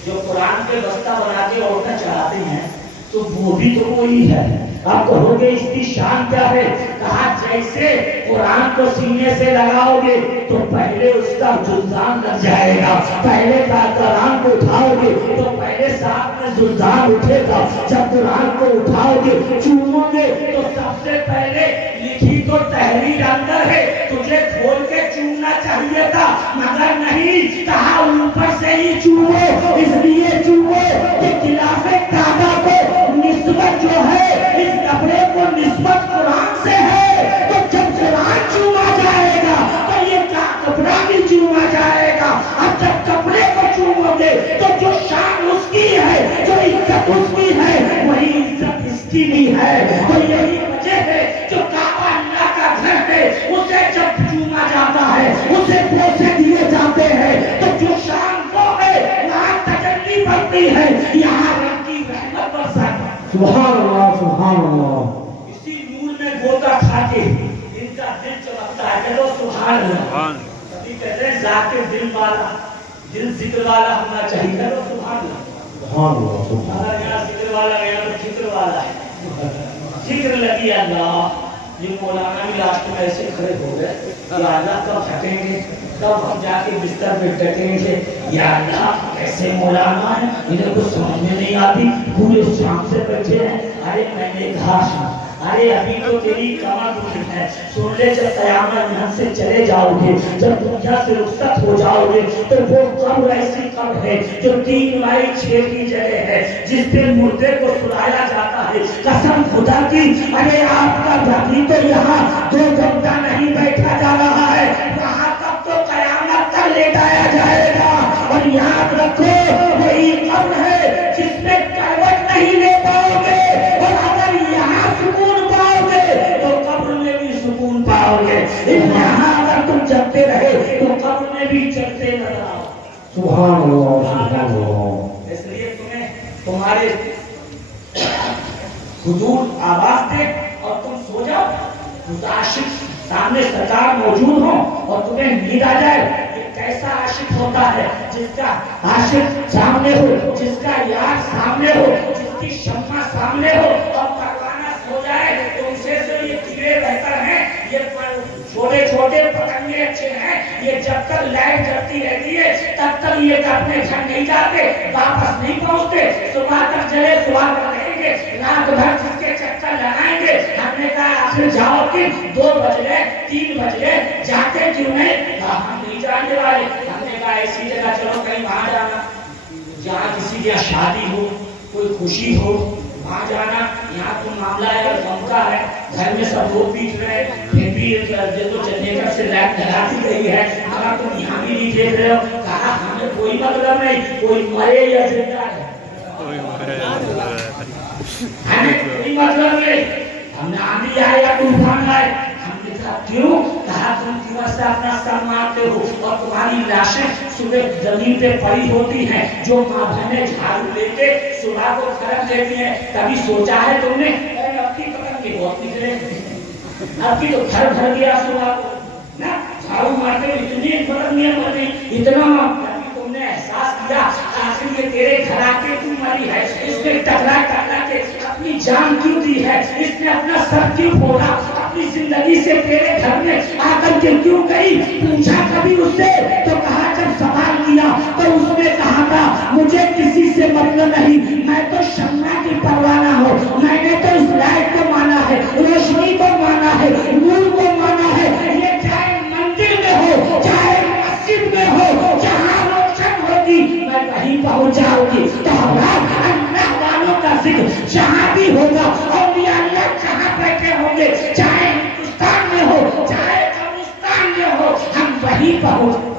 جو قرآن پہ بستہ بنا کے عورتیں چڑھاتے ہیں، تو وہ بھی تو وہی ہے۔ آپ کہو گے اس کی شان کیا ہے؟ کہا جیسے قرآن کو سینے سے لگاؤ گے تو پہلے اس کا جلدان لگ جائے گا، پہلے قرآن کو اٹھاؤ گے تو پہلے ساتھ میں جلدان اٹھے گا، جب قرآن کو اٹھاؤ گے چومو گے تو سب سے پہلے لکھی تو تحریر اندر ہے، تجھے کھول کے چومنا چاہیے تھا مگر نہیں، کہا اوپر سے ہی چومو، اس لیے چومو کہ خلاف کعبہ کو نسبت جو ہے اس کپڑے کو نسبت قرآن سے ہے، تو جب قرآن چوما جائے گا تو یہ کپڑا بھی چوما جائے گا، اور جب کپڑے کو چومو گے تو جو شان اس کی ہے، جو عزت اس کی ہے، وہی عزت اس کی بھی ہے۔ تو یہی وجہ ہے جو کعبہ اللہ کا گھر ہے اسے جب چوما جاتا ہے، اسے بوسے دیے جاتے ہیں، تو جو شان وہ ہے وہاں تجلی بڑھتی ہے، یہاں رب کی رحمت برساتی ہے۔ سبحان اللہ سبحان اللہ۔ اسی نور میں گوتا کھا سبحان اللہ. سبحان یہ کہتے ہیں ذات دل والا، دل ذکر والا ہونا چاہیے. سبحان اللہ. سبحان اللہ سبحان اگر یہاں ذکر والا گیا تو فکر والا ہے. ذکر لگی اللہ. یہ مولانا بھی لاسٹ میں ایسے کھڑے ہو گئے کہ اللہ کب ہٹیں گے، کب ہم جا کے بستر پہ ڈٹیں گے. یا اللہ ایسے مولانا ہے انہیں کچھ سمجھ میں نہیں آتی، پورے شام سے بیٹھے ہیں. ارے میں نے کہا ارے ابھی تو تیری کمر دکھی ہے، سن لے جب قیامت یہاں سے چلے جاؤ گے، جب دنیا سے رخصت ہو جاؤ گے تو وہ قبر ایسی قبر ہے جو 3 بائی 6 کی جگہ ہے، جس پہ مردے کو سلایا جاتا ہے. قسم خدا کی ارے آپ کا بھائی تو یہاں 2 گھنٹہ نہیں بیٹھا جا رہا ہے، وہاں تک تو قیامت تک لیٹایا جائے گا. اور یاد رکھو وہی قبر ہے جس میں کروٹ نہیں لے پاؤ گے، اور اگر یہاں سکون پاؤ گے تو قبر میں بھی سکون پاؤ گے. یہاں اگر تم چلتے رہے تو قبر میں بھی چلتے نظر آؤ. سبحان اللہ سبحان اللہ. اس لیے تمہیں تمہارے حضور آواز دے اور تم سو جاؤ، اس عاشق سامنے سرکار موجود ہو اور تمہیں نیند آ جائے. یہ کیسا عاشق ہوتا ہے جس کا عاشق سامنے ہو، جس کا یار سامنے ہو، جس کی شمع سامنے ہو اور پروانہ سو جائے. تو اسے سے یہ کیڑے بہتر ہیں، یہ چھوٹے چھوٹے پتنگے اچھے ہیں. یہ جب تک لائٹ جلتی رہتی ہے تب تک یہ اپنے گھر نہیں جاتے، واپس نہیں پہنچتے. صبح تک جلے صبح تک رہیں گے، رات بھر جس کے چکر لگائیں گے. ہم نے کہا آخر جاؤ کہ 2 بج گئے 3 بج گئے، جاتے کیوں نہیں؟ ہم نہیں جانے والے. ہم نے کہا ایسی جگہ چلو کہیں وہاں جانا جہاں کسی کی شادی ہو، کوئی خوشی ہو، وہاں جانا. یہاں تو معاملہ ہے غم کا ہے، گھر میں سب لوگ بیٹھ رہے ہیں، پھر بھی جو جنریٹر سے لائٹ لگا دی گئی ہے، اگر تم یہاں بھی نہیں دیکھ رہے ہو. کہا ہمیں کوئی مطلب نہیں، کوئی مرے یا زندہ ہے ہمیں کوئی مطلب نہیں. ہم نے آندھی آئے یا طوفان آئے، ہم نے کہا کیوں؟ کہا تم کیوں سے اپنا سر مارتے ہو اور تمہاری لاشیں صبح زمین پہ پڑی ہوتی ہیں. جو ماں بہنیں جھاڑو لے کے صبح کو کھڑک دیتی ہیں، کبھی سوچا ہے تم نے اب کی پتنگ کی بہت نکلے، اب کی تو گھر بھر گیا صبح کو نا جھاڑو مارتے اتنی پتنگیاں مر گئی. اتنا تم نے احساس کیا آخر یہ تیرے گھر آ کے تم مری ہے، اس نے ٹکرا کے اپنی جان کیوں دی ہے، اس نے اپنا سر کیوں پھوڑا، اپنی زندگی سے تیرے گھر میں آ کر کے کیوں گئی؟ پوچھا کبھی اس سے؟ تو کہا جب سوال کیا تو اس نے کہا تھا مجھے کسی سے مطلب نہیں، میں تو شمع کی پروانہ ہوں. میں نے تو اس لائٹ کو مانا ہے، روشنی کو مانا ہے، نور کو مانا ہے. یہ چاہے مندر میں ہو چاہے مسجد میں ہو، جہاں روشن ہوگی میں وہیں پہنچ جاؤں گی. تو اللہ والوں کا ذکر جہاں بھی ہوگا، اولیاء اللہ جہاں بیٹھے ہوں گے، چاہے ہندوستان میں ہو چاہے قبرستان میں ہو، ہم وہیں پہنچ.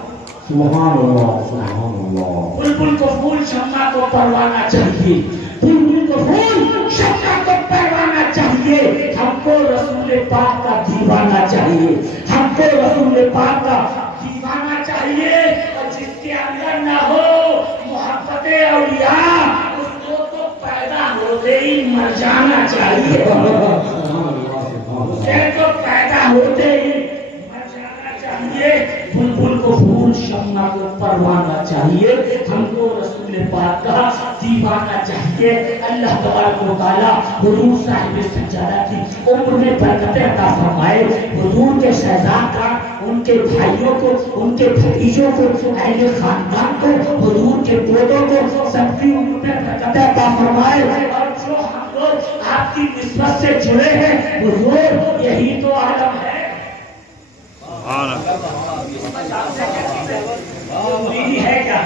سبحان اللہ سبحان اللہ. بلبل کو پھول شمع کو پروانہ چاہیے، بلبل کو پھول شمع کو پروانہ چاہیے. ہم کو رسول پاک کا دیوانہ چاہیے، ہم کو رسول پاک کا دیوانہ چاہیے. اور جس کے اندر نہ ہو محبت اولیاء اس کو تو پیدا ہوتے ہی مر جانا چاہیے، اسے تو پیدا ہوتے ہی مر جانا چاہیے. بلبل کو پھول شمع کو پروانہ چاہیے، ہم کو رسول پاک کا دیوانہ چاہیے. اللہ تبارک و تعالیٰ حضور صاحب سجادہ کی عمر میں برکتیں عطا فرمائے. حضور کے شہزاد کا، ان کے بھائیوں کو، ان کے بھتیجوں کو، اہل خاندان کو، حضور کے پودوں کو سب کی عمر میں برکتیں عطا فرمائے. اور جو ہم لوگ آپ کی نسبت سے جڑے ہیں حضور یہی تو عالم ہے. مریدی ہے کیا؟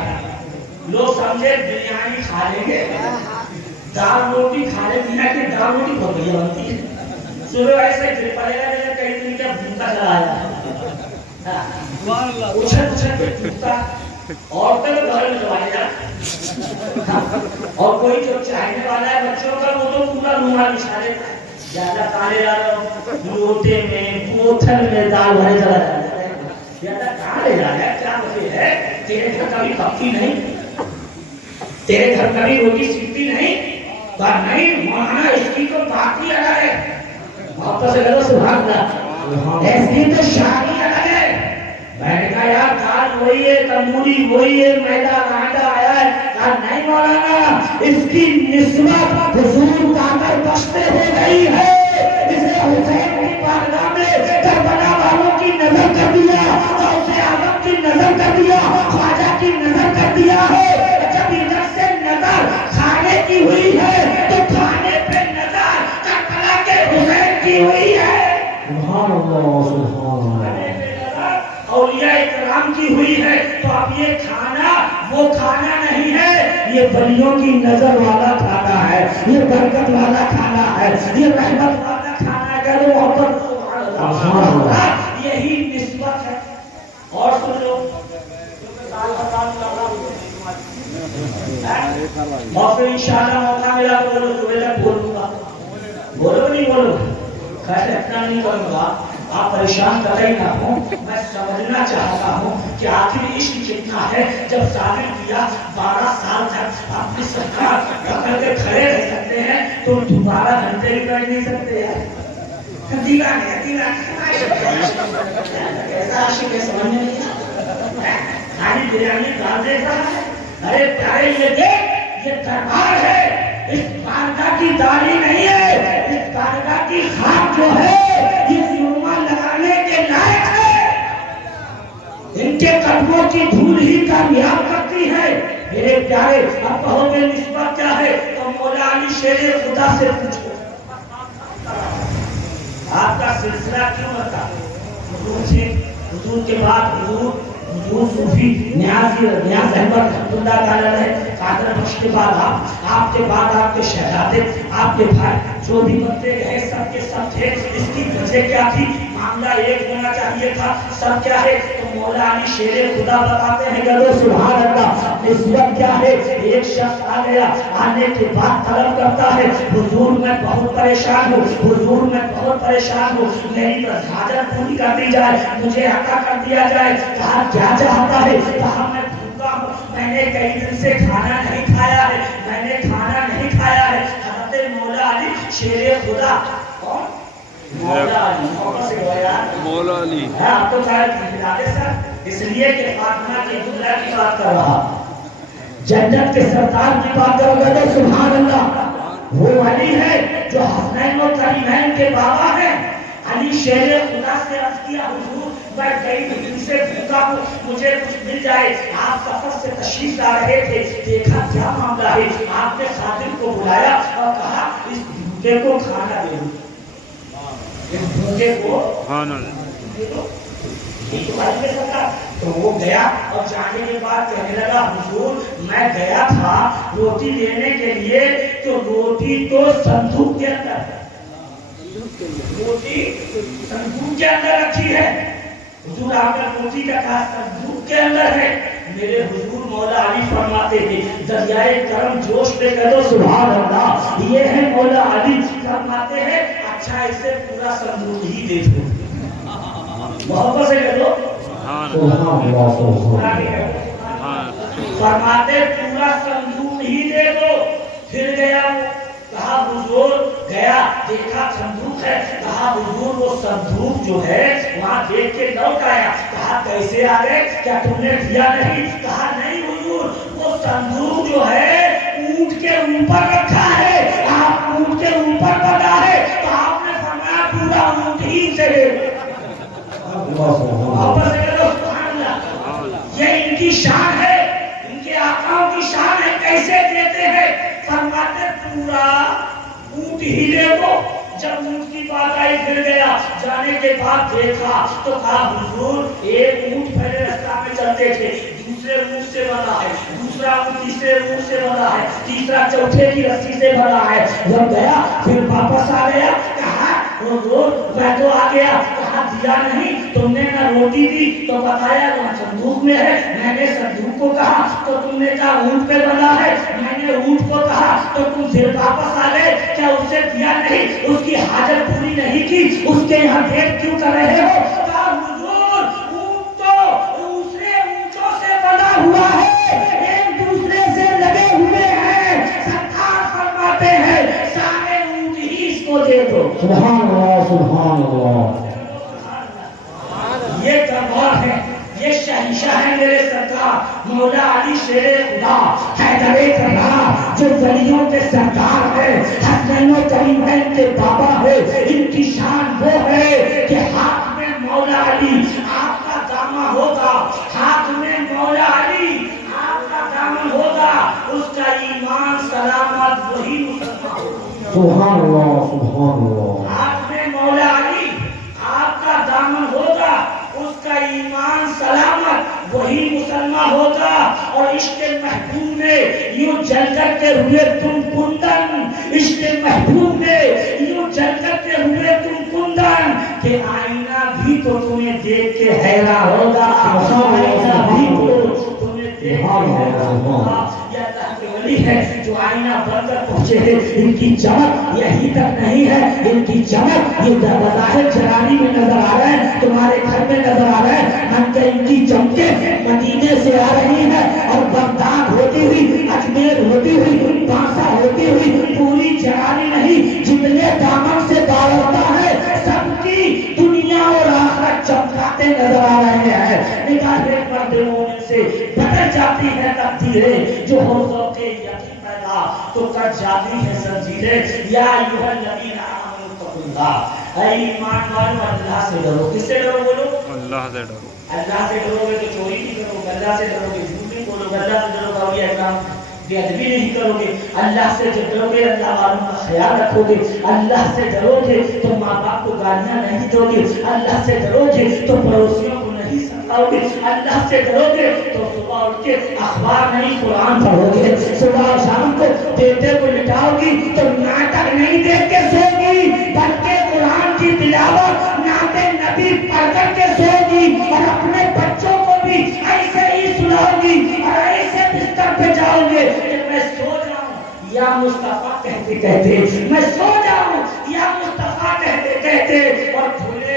لوگ سمجھے بریانی کھا لیں گے، دال روٹی کھا لیں گے کہ دال روٹی بہت بڑھیا بنتی ہے. صبح ایسے پڑے گا جیسے کئی دن کا بھوکا چلا آیا، اچھل کے جوتا عورتیں تو گھر میں جوائے جا. اور کوئی جو چاہنے والا ہے بچوں کا وہ تو پورا رومال بچھا دیتا ہے. زیادہ کھانے جا رہا ہوں لوٹے میں بوتل میں دال بھرے چلا جاتا ہے. زیادہ کھا لے جا رہا ہے، کیا وجہ ہے؟ تیرے گھر کبھی پکتی نہیں، تیرے گھر کبھی روٹی سیکھتی نہیں. نہیں مانا اس کی تو بات ہی الگ ہے. محبت سے لگو سبحان اللہ. اس کی تو شادی الگ ہے. میں نے کہا یار دال وہی ہے، تندوری وہی ہے، میدا آٹا آیا ہے۔ کہا نہیں مولانا، اس کی نسبت حضور کامر بستے ہو گئی ہے، اسے حسین کی بارگاہ میں کربلا والوں کی نظر کر دیا، غوث اعظم کی نظر کر دیا، خواجہ کی نظر کر دیا ہے۔ جب ادھر سے نظر کھانے کی ہوئی ہے تو کھانے پہ نظر کربلا کے حسین کی ہوئی ہے۔ سبحان اللہ سبحان اللہ۔ اولیاء اکرام کی ہوئی ہے، تو اب یہ کھانا وہ کھانا نہیں ہے، یہ ولیوں کی نظر والا کھانا ہے، یہ برکت والا کھانا ہے، یہ رحمت والا کھانا ہے۔ کہ محبت سبحان اللہ، یہی نسبت ہے۔ اور سن لو اور پھر انشاءاللہ موقع ملا تو بولو، صبح تک بولوں گا، بولو نہیں بولو، خیر اتنا نہیں بولوں گا، آپ پریشان کر رہی نہ ہوں۔ میں سمجھنا چاہتا ہوں کہ آخر عشق کتنا ہے۔ جب ظاہر کیا 12 سال تک اپنی سرکار پکڑ کے کھڑے رہ سکتے ہیں تو 12 گھنٹے بھی بیٹھ نہیں سکتے یار۔ دیوانے ایسا عاشق ہے، سمجھ میں نہیں آتا۔ خالی بریانی ڈال دے رہا ہے۔ ارے پیارے یہ دیکھ، یہ دربار ہے، اس بارگاہ کی داڑھی نہیں ہے، اس بارگاہ کی خاک جو ہے یہ سیما لگانے کے لائق ہے۔ ان کے قدموں کی دھول ہی کامیاب کرتی ہے۔ میرے پیارے اب کہو گے نسبت کیا ہے، تو مولا علی شیر خدا سے پوچھو، آپ کا سلسلہ کیوں بتا؟ حضور سے، حضور کے بعد حضور صوفی نیاز احمد رحمۃ اللہ تعالیٰ علیہ، قادر بخش کے بعد آپ کے بعد آپ کے شہزادے، آپ کے بھائی جو بھی بنتے گئے سب کے سب تھے۔ اس کی وجہ کیا تھی؟ معاملہ ایک ہونا چاہیے تھا، سب کیا ہے؟ تو مولا علی شیر خدا بتاتے ہیں کہ سبحان اللہ، نسبت کیا ہے؟ ایک شخص آ گیا، آنے کے بعد طلب کرتا ہے حضور میں بہت پریشان ہوں، حضور میں بہت پریشان ہوں، میری بس حاجت پوری کر دی جائے، مجھے عطا کر دیا جائے۔ کہا کیا چاہتا ہے؟ کہا میں بھوکا ہوں، میں نے کئی دن سے کھانا نہیں کھایا ہے، میں نے کھانا نہیں کھایا ہے۔ حضرت مولا علی شیر خدا، کون؟ مولا علی آپ تو سر، اس لیے کہ فاطمہ کی دلہا کی بات کر رہا، جنت کے سردار کی بات کرو گے تو سبحان اللہ، وہ علی ہے جو حسنین و کریمین کے بابا ہیں۔ علی شیر خدا سے عرض کیا حضور میں کئی دن سے بھوکا ہوں، مجھے کچھ مل جائے۔ آپ سفر سے تشریف لا رہے تھے، دیکھا کیا معاملہ ہے، آپ نے خادم کو بلایا اور کہا اس بھوکے کو کھانا دے دو، اس بھوکے کو دے دو۔ تو وہ گیا اور جانے کے بعد کہنے لگا حضور میں گیا تھا روٹی لینے کے لیے، تو روٹی تو صندوق کے اندر ہے، روٹی صندوق کے اندر رکھی ہے۔ حضور آپ نے روٹی کا کہا صندوق کے اندر ہے۔ میرے حضور مولا علی فرماتے ہیں، دریائے کرم جوش میں کہہ دو سبحان اللہ، یہ ہے مولا علی فرماتے ہیں اچھا اسے پورا صندوق ہی دے دو، محبت سے کہہ دو فرماتے پورا صندوق ہی دے دو۔ پھر گیا، کہا حضور گیا دیکھا صندوق ہے، کہا حضور وہ صندوق جو ہے وہاں دیکھ کے لوٹ آیا۔ کہا کیسے آ گئے، کیا تم نے دیا نہیں؟ کہا نہیں حضور وہ صندوق جو ہے اونٹ کے اوپر رکھا ہے، آپ اونٹ کے اوپر بنا ہے تو آپ نے فرمایا پورا اونٹ ہی سے دے دو۔ یہ ان کی شان ہے، ان کے آقاؤں کی شان ہے، کیسے دیتے ہیں؟ فرماتے پورا اونٹ ہی دے دو۔ جب اونٹ کی بات آئی پھر گیا، جانے کے بعد دیکھا تو کہا حضور ایک اونٹ پہلے رستہ میں چلتے تھے، دوسرے اونٹ سے بنا ہے، دوسرا اونٹ تیسرے اونٹ سے بنا ہے، تیسرا چوتھے کی رسی سے بنا ہے۔ جب گیا پھر واپس آ گیا، کہا حضور میں تو آ گیا، کہا دیا نہیں، تم نے نہ روٹی دی تو بتایا وہ صندوق میں ہے، میں نے صندوق کو کہا تو تم نے کہا اونٹ پہ بنا ہے، میں نے اونٹ کو کہا تو تم پھر واپس آ گئے، کیا اس سے دیا نہیں، اس کی حاجت پوری نہیں کی، اس کے یہاں ویٹ کیوں کر رہے ہو؟ کہا حضور اونٹ تو دوسرے اونٹوں سے بنا ہوا ہے، ایک دوسرے سے لگے ہوئے ہیں، سرکار فرماتے ہیں سارے اونٹ ہی اس کو دے دو۔ سبحان اللہ سبحان اللہ، یہ دربار ہے مولا علی شیر خدا حیدر کرار جو ولیوں کے سردار ہے، حسنین و کریمین کے بابا ہے، ان کی شان وہ ہے کہ ہاتھ میں مولا علی آپ کا دامن ہوگا، ہاتھ میں مولا علی آپ کا دامن ہوگا، اس کا ایمان سلامت وہی مسلمان ہوگا۔ سبحان اللہ سبحان اللہ۔ ہاتھ میں مولا علی آپ کا دامن ہوگا، اس کا ایمان سلامت وہی مسلمان ہوگا۔ اور عشق محبوب میں یوں جل کر کے ہوئے تم کندن، عشق محبوب میں یوں جل کر کے ہوئے تم کندن کہ آئینہ بھی تو تمہیں دیکھ کے حیران ہوگا، آئینہ بھی تو تمہیں دیکھ کے حیران ہوگا۔ یہ اللہ کے ولی ہے جو آئینہ بن کر پہنچے ہیں، ان کی چمک یہی تک نہیں ہے، ان کی چمک یہ بظاہر جلانی میں نظر آ رہا ہے، تمہارے گھر میں نظر آ رہا ہے، کہ ان کی چمکیں مدینے سے آ رہی ہیں اور بغداد ہوتی ہوئی، اجمیر ہوتی ہوئی، بانسا ہوتی ہوئی پوری جلانی نہیں، جتنے دامن سے باورتا ہے سب کی دنیا اور آخرت چمکاتے نظر آ رہے ہیں۔ نگاہ پردے مومن سے بدل جاتی ہے تقدیریں، جو ہو ذوق یقین پیدا تو کٹ جاتی ہے زنجیریں۔ یا ایھا الذین آمنوا اتقوا اللہ، اے ایمان والو اللہ سے ڈرو۔ کس سے ڈرو بولو؟ اللہ سے ڈرو۔ اللہ سے ڈرو گے تو چوری نہیں کرو گے، اللہ سے ڈرو گے جھوٹ نہیں بولو گے، اللہ سے ڈرو گے اولیاء اکرام بے ادبی نہیں کرو گے، اللہ سے ڈرو گے اللہ والوں کا خیال رکھو گے، اللہ سے ڈرو گے تو ماں باپ کو گالیاں نہیں دو گے، اللہ سے ڈرو گے تو پڑوسیوں کو نہیں ستاؤ گے، اللہ سے ڈرو گے تو صبح اٹھ کے اخبار نہیں قرآن پڑھو گے، صبح اور شام کو بیٹے کو لٹاؤ گی تو ناٹک نہیں دیکھ کے سو گی، بلکہ قرآن کی تلاوت نعت نبی پڑھ کر کے سو گی، اور اپنے بچوں کو بھی ایسے ہی سناؤ گی اور ایسے بستر پہ جاؤ گے کہ میں سو جاؤں یا مصطفیٰ کہتے کہتے، میں سو جاؤں یا مصطفیٰ کہتے کہتے، اور کھلے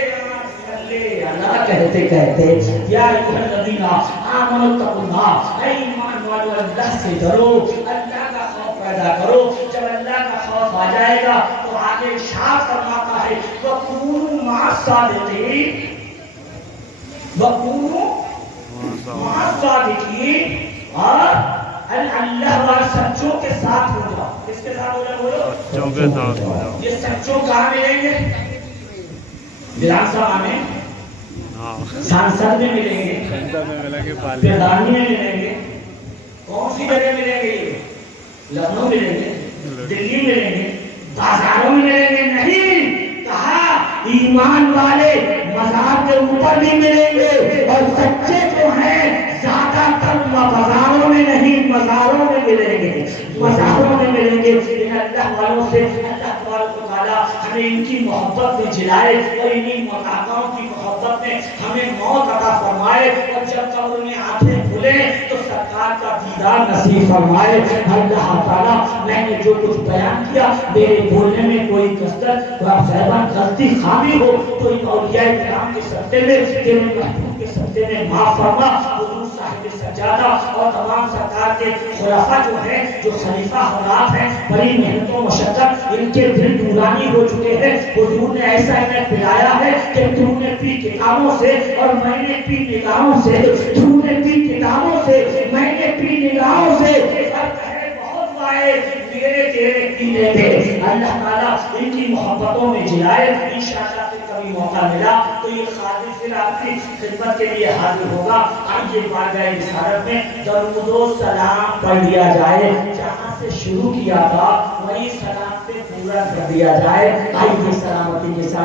اللہ کہتے کہتے۔ یا ایھا الذین آمنوا اتقوا اللہ، اے ایمان والو اللہ سے ڈرو، اللہ کا خوف پیدا کرو۔ جب اللہ کا خوف آ جائے گا تو آگے ارشاد فرماتا ہے وَكُونُوا مَعَ الصَّادِقِينَ، وَكُونُوا مَعَ الصَّادِقِينَ، اور اللہ والے سچوں کے ساتھ ہو جاؤ۔ کس کے ساتھ ہو جاؤ بولو؟ سچوں کے ساتھ ہو جاؤ۔ یہ سچوں کہاں ملیں گے؟ ویران سبھا میں، ہاں، سانسد میں ملیں گے، سنسد میں ملیں گے، پردھانی میں ملیں گے، کون سی جگہ ملیں گے؟ لکھنؤ ملیں گے، دلی ملیں گے، بازاروں میں ملیں گے؟ نہیں، کہا ایمان والے مزار کے اوپر بھی ملیں گے، اور سچے جو ہیں زیادہ تر بازاروں میں نہیں مزاروں میں ملیں گے، مزاروں میں ملیں گے۔ اللہ والوں سے اللہ تبارک و تعالیٰ ہمیں ان کی محبت میں جلائے اور انہی مقامات کی محبت میں ہمیں موت عطا فرمائے، اور جب قبر میں آنکھیں کھلیں تو سرکار کا دیدار نصیب فرمائے۔ اللہ تعالیٰ میں نے جو کچھ بیان کیا میرے بولنے میں کوئی کثرت صاحبان غلطی خامی ہو تو ان اولیاء کرام کے صدقے میں، تیرے محبوب کے صدقے میں معاف فرما۔ حضور صاحب سجادہ اور تمام سرکار کے خلفاء جو ہیں، جو خلیفہ حضرات ہیں، بڑی محنت و مشقت ان کے دل نورانی ہو چکے ہیں۔ حضور نے ایسا انہیں پلایا ہے کہ تو نے پی کتابوں سے اور میں نے پی نگاہوں سے، تو نے پی کتابوں سے میں نے پی نگاہوں سے، فرق ہے بہت واحد میرے تیرے پینے پہ۔ اللہ تعالیٰ ان کی محبتوں میں جلائے۔ انشاءاللہ پھر کبھی موقع ملا تو یہ خادم پھر آپ کی خدمت کے لیے حاضر ہوگا۔ آئیے بارگاہ رسالت میں درود و سلام پڑھ لیا جائے، جہاں سے شروع کیا تھا وہی سلام سے پورا کر دیا جائے۔ آئیے سلامتی کے ساتھ